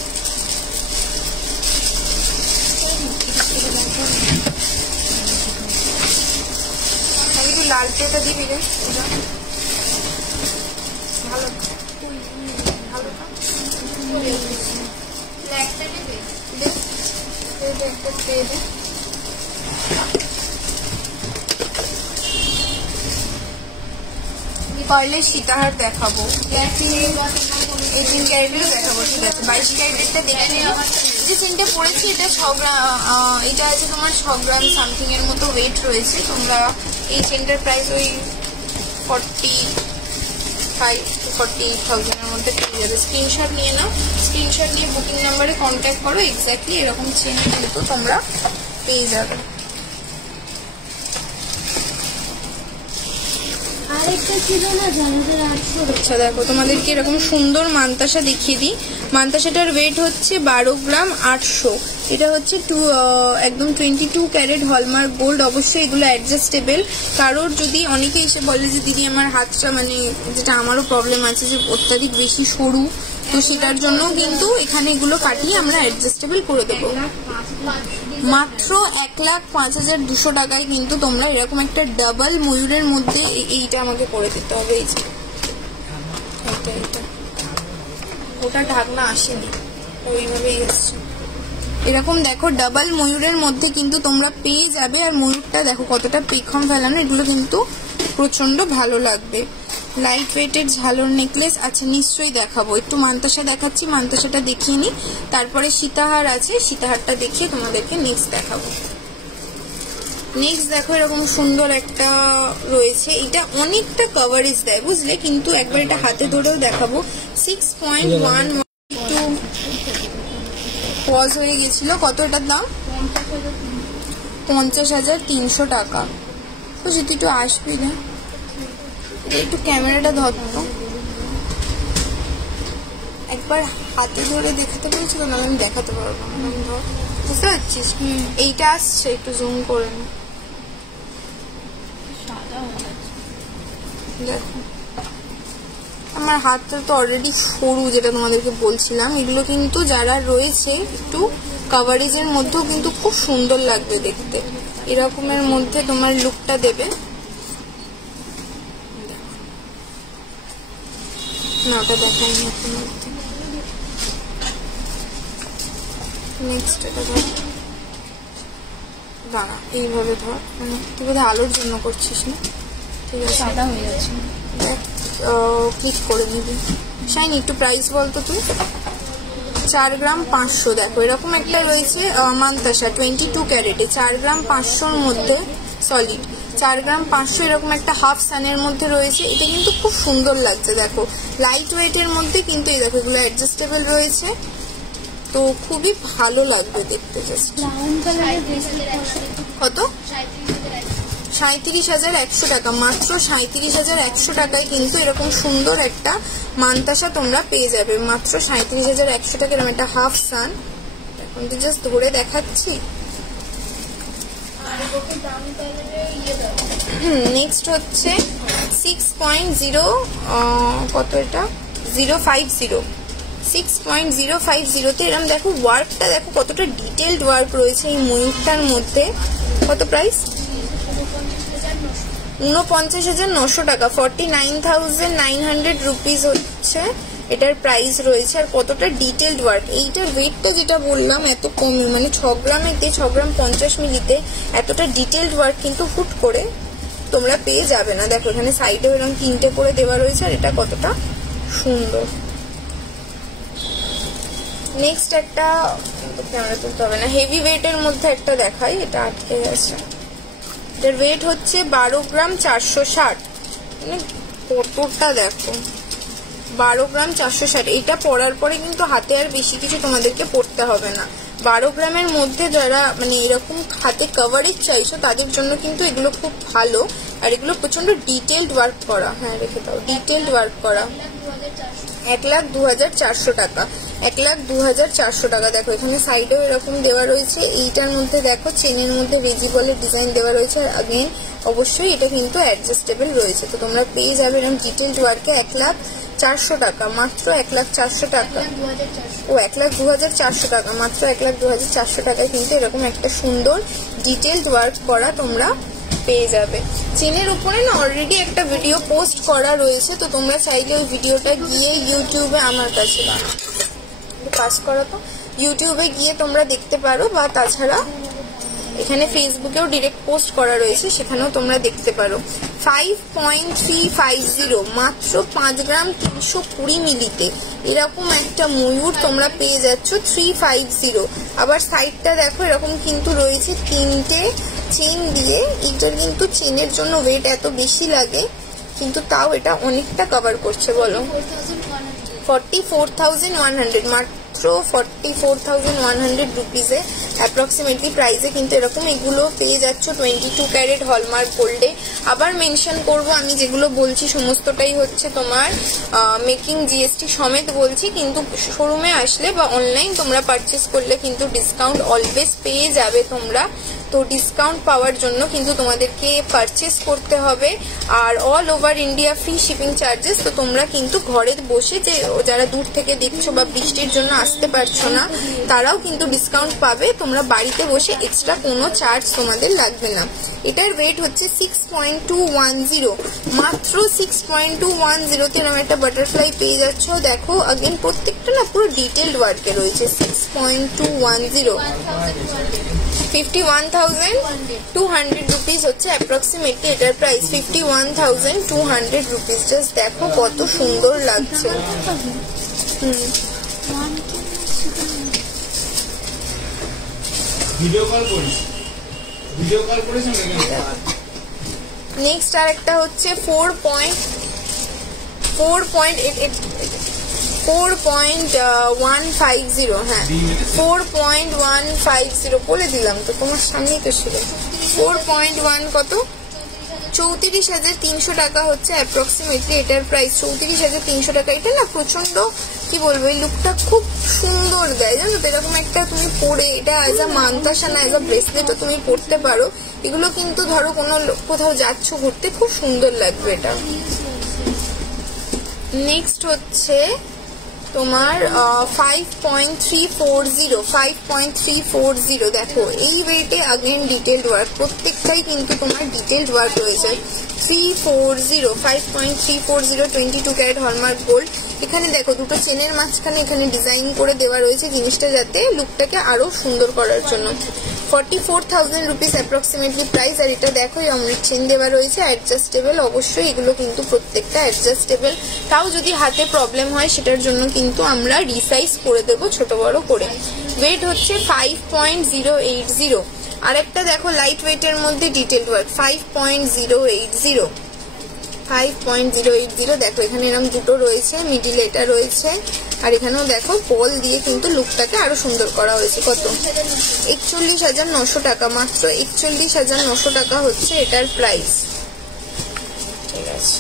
একটু লালটেটা দিবি রে, ভালো ভালো পারলে সীতাহার দেখাবো, 18 ক্যারেটেরও দেখাবো, ঠিক আছে? 22 ক্যারেটেরটা দেখে নিও। যে চেনটা পড়েছি এটা 6 গ্রাম, এটা আছে তোমার 6 গ্রাম সামথিং এর মতো ওয়েট রয়েছে। তোমরা এই চেনটার প্রাইস ওই 45 to 48,000 এর মধ্যে পেয়ে যাবে। স্ক্রিনশট নিয়ে নাও, স্ক্রিনশট নিয়ে বুকিং নাম্বারে কন্ট্যাক্ট করো, এক্স্যাক্টলি এরকম চেন কিন্তু তোমরা পেয়ে যাবে। আচ্ছা দেখো, তোমাদেরকে এরকম সুন্দর মানতাসা দেখিয়ে দিই। মানতাসাটার ওয়েট হচ্ছে 12 গ্রাম 800। এটা হচ্ছে একদম 22 ক্যারেট হলমার্ক গোল্ড। অবশ্যই এগুলো অ্যাডজাস্টেবল। কারোর যদি অনেকে এসে বলে যে দিদি আমার হাতটা, মানে যেটা আমারও প্রবলেম আছে যে অত্যাধিক বেশি সরু, তো সেটার জন্য কিন্তু এখানে এগুলো কাটিয়ে আমরা অ্যাডজাস্টেবল করে দেবো। মাত্র 1,05,200 টাকায় কিন্তু তোমরা এরকম একটা ডাবল ময়ূরের মধ্যে, এইটা আমাকে করে দিতে হবে, এই যে এইটা, ওটা ঢাকনা আসেনি, ওইভাবেই এসছে। এরকম দেখো ডাবল ময়ূরের মধ্যে কিন্তু তোমরা পেয়ে যাবে। আর ময়ূরটা দেখো কতটা পেখম ফেলানো, এগুলো কিন্তু প্রচন্ড ভালো লাগবে। লাইট ওয়েটের ঝালর নেকলেস আছে, নিশ্চয়ই দেখাবো। একটু মানতাসা দেখাচ্ছি, মানতাসাটা দেখিয়ে নি, তারপরে সীতাহার আছে, সীতাহারটা দেখিয়ে তোমাদেরকে নেক্সট দেখাবো। নেক্সট দেখো এরকম সুন্দর একটা রয়েছে, এটা অনেকটা কভারেজ দেয় বুঝলে, কিন্তু একবার এটা হাতে ধরেও দেখাবো। 6.1 একটু পজ হয়ে গেছিল। কত এটার দাম? 50,300 টাকা। তো যদি একটু আসবি না, একটু ক্যামেরাটা ধরতো, একবার হাতে ধরে দেখাতে বলছিল না, আমি দেখাতে পারবো না। ধর, বুঝতে পারছিস? এইটা আসছে, একটু জুম করে নে। দেখো আমার হাতটা তো অলরেডি সরু, যেটা তোমাদেরকে বলছিলাম। এগুলো কিন্তু যারা রয়েছে একটু কাভারেজের মধ্যেও কিন্তু খুব সুন্দর লাগবে দেখতে, এরকমের মধ্যে তোমার লুকটা দেবে। না ওটা দেখাই না। নেক্সট এটা ধর, দাঁড়া এইভাবে ধর, মানে তুই বোধহয় আলোর জন্য করছিস না? ঠিক আছে, সাদা হয়ে যাচ্ছে। দেখ ক্লিক করে নিবি। শাইনি একটু প্রাইস বলতো তুই। 4 গ্রাম 500। দেখো এরকম একটা রয়েছে মান্তাসা 22 ক্যারেটে, 4 গ্রাম 500-র মধ্যে সলিড, 4 গ্রাম 500 এরকম একটা হাফ সানের মধ্যে রয়েছে। এটা কিন্তু খুব সুন্দর লাগছে, দেখো লাইট ওয়েটের মধ্যে, কিন্তু এই দেখো এগুলো অ্যাডজাস্টেবল রয়েছে, তো খুবই ভালো লাগবে দেখতে। কত? 37,100 টাকা, মাত্র 37,100 টাকায় কিন্তু এরকম সুন্দর একটা মান্তাসা তোমরা পেয়ে যাবে, মাত্র 37,100 টাকা। এরকম একটা হাফ সান, এখন তো জাস্ট ধরে দেখাচ্ছি। নেক্সট হচ্ছে 6.0, কত এটা? 050, 6.050 তে এরকম দেখো ওয়ার্কটা, দেখো কতটা ডিটেলড ওয়ার্ক রয়েছে এই ময়ূরটার মধ্যে। কত প্রাইস? 49,900 টাকা, 49,900 রুপিস হচ্ছে এটার প্রাইস রয়েছে। আর কতটা ডিটেলড ওয়ার্ক, এইটার ওয়েটটা যেটা বললাম এত কমে, মানে 6 গ্রামেতে, 6 গ্রাম 50 মিলিতে এতটা ডিটেলড ওয়ার্ক কিন্তু হুট করে তোমরা পেয়ে যাবে না। দেখো এখানে সাইডেও এরকম 3টে করে দেওয়া রয়েছে, আর এটা কতটা সুন্দর। নেক্সট একটা ক্যামেরা তুলতে হবে না, হেভি ওয়েটের মধ্যে একটা দেখাই, এটা আটকে গেছে। এটার ওয়েট হচ্ছে 12 গ্রাম 460, মানে কতটা দেখো, 12 গ্রাম 460। এটা পরার পরে কিন্তু হাতে আর বেশি কিছু তোমাদেরকে পরতে হবে না। 12 গ্রামের মধ্যে যারা মানে এরকম হাতে কভারেজ চাইছো তাদের জন্য কিন্তু এগুলো খুব ভালো, আর এগুলো প্রচন্ড ডিটেলড ওয়ার্ক করা। হ্যাঁ রেখে দাও, ডিটেলড ওয়ার্ক করা। 1,02,400 টাকা, 1,02,400 টাকা। দেখো এখানে সাইডেও এরকম দেওয়া রয়েছে, এইটার মধ্যে দেখো চেনের মধ্যে রেজিবলের ডিজাইন দেওয়া রয়েছে, আর আগেন অবশ্যই এটা কিন্তু অ্যাডজাস্টেবল রয়েছে। তো তোমরা পেয়ে যাবে এরকম ডিটেলড ওয়ার্কে 1,04,000 টাকা, মাত্র 1,04,000 টাকা। ও 1,02,400 টাকা, মাত্র 1,02,400 টাকায় কিন্তু এরকম একটা সুন্দর ডিটেলড ওয়ার্ক করা তোমরা পেয়ে যাবে। চেনের উপরে না অলরেডি একটা ভিডিও পোস্ট করা রয়েছে, তো তোমরা চাইলে ওই ভিডিওটা গিয়ে ইউটিউবে, আমার কাছে পাস করা, তো ইউটিউবে গিয়ে তোমরা দেখতে পারো, বা তাছাড়া এখানে ফেসবুকেও ডিরেক্ট পোস্ট করা রয়েছে, সেখানেও তোমরা দেখতে পারো। 5.350, মাত্র 5 গ্রাম 320 মিলিতে এরকম একটা ময়ূর তোমরা পেয়ে যাচ্ছ 350। আবার সাইডটা দেখো এরকম কিন্তু রয়েছে 3টে চেন দিয়ে। এটার কিন্তু চেনের জন্য ওয়েট এত বেশি লাগে, কিন্তু তাও এটা অনেকটা কভার করছে। বলো 44,100, মাত্র 44,100 রুপিসে অ্যাপ্রক্সিমেটলি প্রাইসে কিন্তু এরকম এগুলো পেয়ে যাচ্ছ 22 ক্যারেট হলমার্ক গোল্ডে। আবার মেনশন করব, আমি যেগুলো বলছি সমস্তটাই হচ্ছে তোমার মেকিং জিএসটি সমেত বলছি, কিন্তু শোরুমে আসলে বা অনলাইন তোমরা পারচেস করলে কিন্তু ডিসকাউন্ট অলওয়েজ পেয়ে যাবে তোমরা। তো ডিসকাউন্ট পাওয়ার জন্য কিন্তু তোমাদেরকে পারচেস করতে হবে, আর all over India free shipping charges. তো তোমরা কিন্তু ঘরে বসে, যে যারা দূর থেকে দেখছো বা বৃষ্টির জন্য আসতে পারছো না, তারাও কিন্তু ডিসকাউন্ট পাবে। তোমরা বাড়িতে বসে এক্সট্রা কোনো চার্জ তোমাদের লাগবে না। এটার ওয়েট হচ্ছে 6.210, মাত্র 6.210 এরকম একটা বাটারফ্লাই পেয়ে যাচ্ছ। দেখো আগেন প্রত্যেকটা না পুরো ডিটেলড ওয়ার্কে রয়েছে। 6.210, 51,200 রুপিস হচ্ছে অ্যাপ্রক্সিমেটলি এটার প্রাইস। 51,200 রুপিস। জাস্ট দেখো কত সুন্দর লাগছে। ভিডিও কল করিস নেক্সট আর একটা হচ্ছে 4.150, হ্যাঁ 4.150 বলে দিলাম তো, তোমার সামনেই তো ছিল। 4.1 কত, 34,300 টাকা হচ্ছে অ্যাপ্রক্সিমেটলি এটার প্রাইস। 34,300 টাকা। এটা না প্রচন্ড কি বলবো, এই লুকটা খুব সুন্দর দেয় জানো তো। এরকম একটা তুমি পরে এটা অ্যাজ আ মান্তাসা না অ্যাজ আ ব্রেসলেটও তুমি পরতে পারো। এগুলো কিন্তু ধরো কোনো কোথাও যাচ্ছ ঘুরতে, খুব সুন্দর লাগবে এটা। নেক্সট হচ্ছে তোমার 5.340, দেখো এই ওয়েটে আগেন ডিটেলড ওয়ার্ক, প্রত্যেকটাই কিন্তু তোমার ডিটেলড ওয়ার্ক রয়েছে। 5.340 22 ক্যারেট হলমার্ক গোল্ড। এখানে দেখো দুটো চেনের মাঝখানে এখানে ডিজাইন করে দেওয়া রয়েছে জিনিসটা, যাতে লুকটাকে আরো সুন্দর করার জন্য। 44,000 রুপিস অ্যাপ্রক্সিমেটলি প্রাইস। আর এটা দেখো অমৃত চেন দেওয়া রয়েছে, অ্যাডজাস্টেবল। অবশ্যই এগুলো কিন্তু প্রত্যেকটা অ্যাডজাস্টেবল। তাও যদি হাতে প্রবলেম হয় সেটার জন্য কিন্তু আমরা রিসাইজ করে দেবো ছোট বড় করে। ওয়েট হচ্ছে 5.080। আর একটা দেখো লাইট ওয়েটের মধ্যে ডিটেলড ওয়ার্ক 5.080। দেখো এখানে এরকম দুটো রয়েছে, মিডিলে এটা রয়েছে, আর এখানেও দেখো বল দিয়ে কিন্তু লুকটাকে আরো সুন্দর করা হয়েছে। কত, 41,900 টাকা, মাত্র 41,900 টাকা হচ্ছে এটার প্রাইস। ঠিক আছে,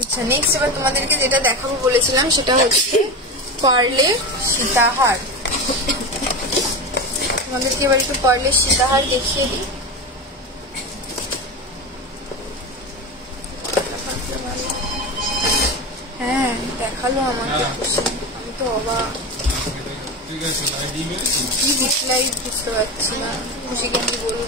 আচ্ছা নেক্সট এবার তোমাদেরকে যেটা দেখাবো বলেছিলাম সেটা হচ্ছে পার্লে সীতাহার। তোমাদেরকে এবার একটু পার্লে সীতাহার দেখিয়ে দিই। হ্যাঁ দেখালো আমাকে, আমি তো অবাক, কি ডিসলাইক বুঝতে পারছি না, খুশি কেন বলবো।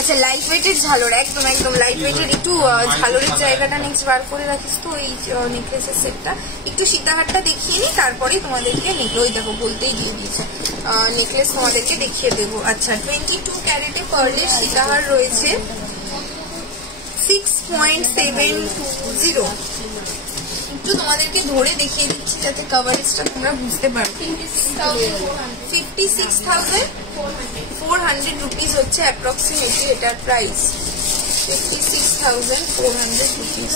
আচ্ছা লাইট ওয়েটের ঝালর, একদম একদম লাইট ওয়েটের একটু ঝালরের জায়গাটা নেক্সট বার করে রাখিস তো, এই নেকলেসের সেটটা। একটু সীতাহারটা দেখিয়ে নিই, তারপরেই তোমাদেরকে ওই দেখো বলতেই দিয়ে দিয়েছে নেকলেস তোমাদেরকে দেখিয়ে দেবো। আচ্ছা 22 ক্যারেটে পার্লের সীতাহার রয়েছে 6.720। একটু তোমাদেরকে ধরে দেখিয়ে দিচ্ছি যাতে কভারেজটা তোমরা বুঝতে পারো। 56,400 রুপিস হচ্ছে অ্যাপ্রক্সিমেটলি এটার প্রাইস। 56,400 রুপিস।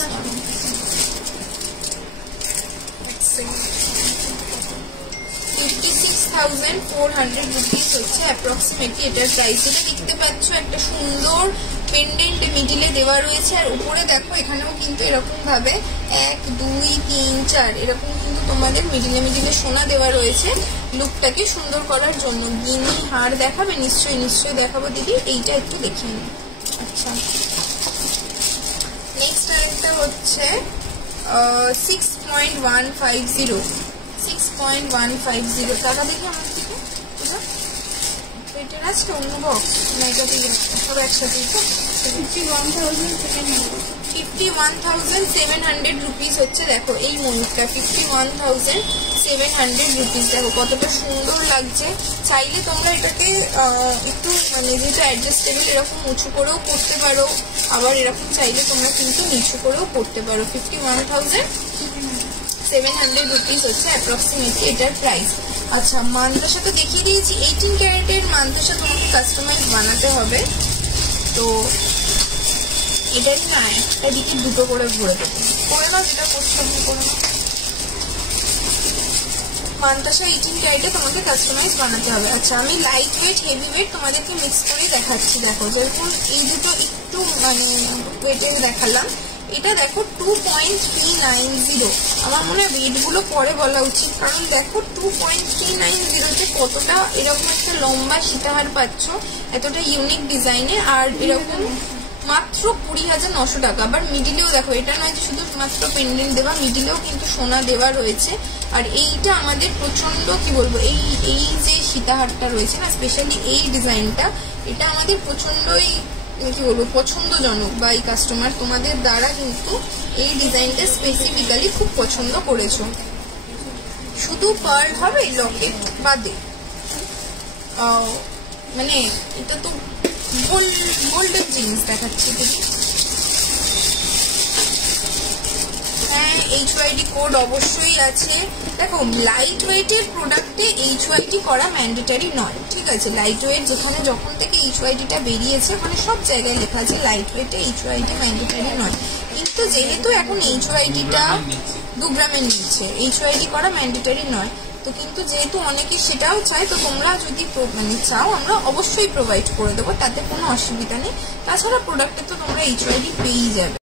56,400 রুপিস হচ্ছে অ্যাপ্রক্সিমেটলি এটার প্রাইস। যেটা দেখতে পাচ্ছ একটা সুন্দর পেন্ডেন্ট মিডিলে দেওয়া রয়েছে, আর উপরে দেখো এখানেও কিন্তু এরকম ভাবে 1 2 3 4 এরকম কিন্তু তোমাদের মিডিলে সোনা দেওয়া রয়েছে লুকটাকে সুন্দর করার জন্য। গিনি হার দেখাবে? নিশ্চয়ই দেখাবো দিদি, এইটা একটু দেখিয়ে নিই। আচ্ছা নেক্সট আরেকটা হচ্ছে 6.150 টাকা দেখি আমার থেকে। এটার আজকে অন্য বক্স না, এটা দিয়ে সব একসাথেই তো। 51,700 রুপিস হচ্ছে। দেখো এই ময়ূরটা 51,700 রুপিস। দেখো কতটা সুন্দর লাগছে। চাইলে তোমরা এটাকে একটু মানে যেহেতু অ্যাডজাস্টেবল এরকম উঁচু করেও করতে পারো, আবার এরকম চাইলে তোমরা কিন্তু নিচু করেও করতে পারো। 51,700 রুপিস হচ্ছে অ্যাপ্রক্সিমেটলি এটার প্রাইস। আচ্ছা মান্তাসা তো দেখিয়ে দিয়েছি। 18 ক্যারেটের মান্তাসা তোমাকে কাস্টমাইজ বানাতে হবে, তো এটাই না একটা দিকে দুটো করে ভরে দেবো। করে নাও যেটা করছো করে নাও। মান্তাসা 18 ক্যারেটে তোমাকে কাস্টমাইজ বানাতে হবে। আচ্ছা আমি লাইট ওয়েট হেভি ওয়েট তোমাদেরকে মিক্স করে দেখাচ্ছি। দেখো যেরকম এই দুটো একটু মানে ওয়েটে দেখালাম, এটা দেখো 2.390। আমার মনে হয় ওয়েটগুলো পরে বলা উচিত, কারণ দেখো 2.390-তে কতটা এরকম একটা লম্বা সীতাহার পাচ্ছ, এতটা ইউনিক ডিজাইনে, আর এরকম মাত্র 20,900 টাকা। আবার মিডিলেও দেখো, এটা নয় যে শুধু মাত্র পেন্ডেন্ট দেওয়া, মিডিলেও কিন্তু সোনা দেওয়া রয়েছে। আর এইটা আমাদের প্রচন্ড কি বলবো, এই যে সীতাহারটা রয়েছে না, স্পেশালি এই ডিজাইনটা, এটা আমাদের প্রচন্ডই কি বলবো পছন্দজনক, বা এই কাস্টমার তোমাদের দ্বারা কিন্তু এই ডিজাইনটা স্পেসিফিক্যালি খুব পছন্দ করেছো। শুধু পার্ল হবে লকেট বাদে, মানে এটা তো গোল্ডেন জিনিস দেখাচ্ছি দেখি। HYD কোড অবশ্যই আছে। দেখো লাইট ওয়েটের প্রোডাক্টে HYD করা ম্যান্ডেটারি নয়, ঠিক আছে। লাইট ওয়েট যেখানে যখন থেকে HYDটা বেরিয়েছে মানে সব জায়গায় লেখা আছে লাইট ওয়েটে HYD ম্যান্ডেটারি নয়, কিন্তু যেহেতু এখন HYDটা 2 গ্রামের নিচ্ছে, HYD করা ম্যান্ডেটারি নয়, তো কিন্তু যেহেতু অনেকে সেটাও চায়, তো তোমরা যদি মানে চাও আমরা অবশ্যই প্রোভাইড করে দেবো, তাতে কোনো অসুবিধা নেই। তাছাড়া প্রোডাক্টে তো তোমরা HYD পেয়েই যাবে।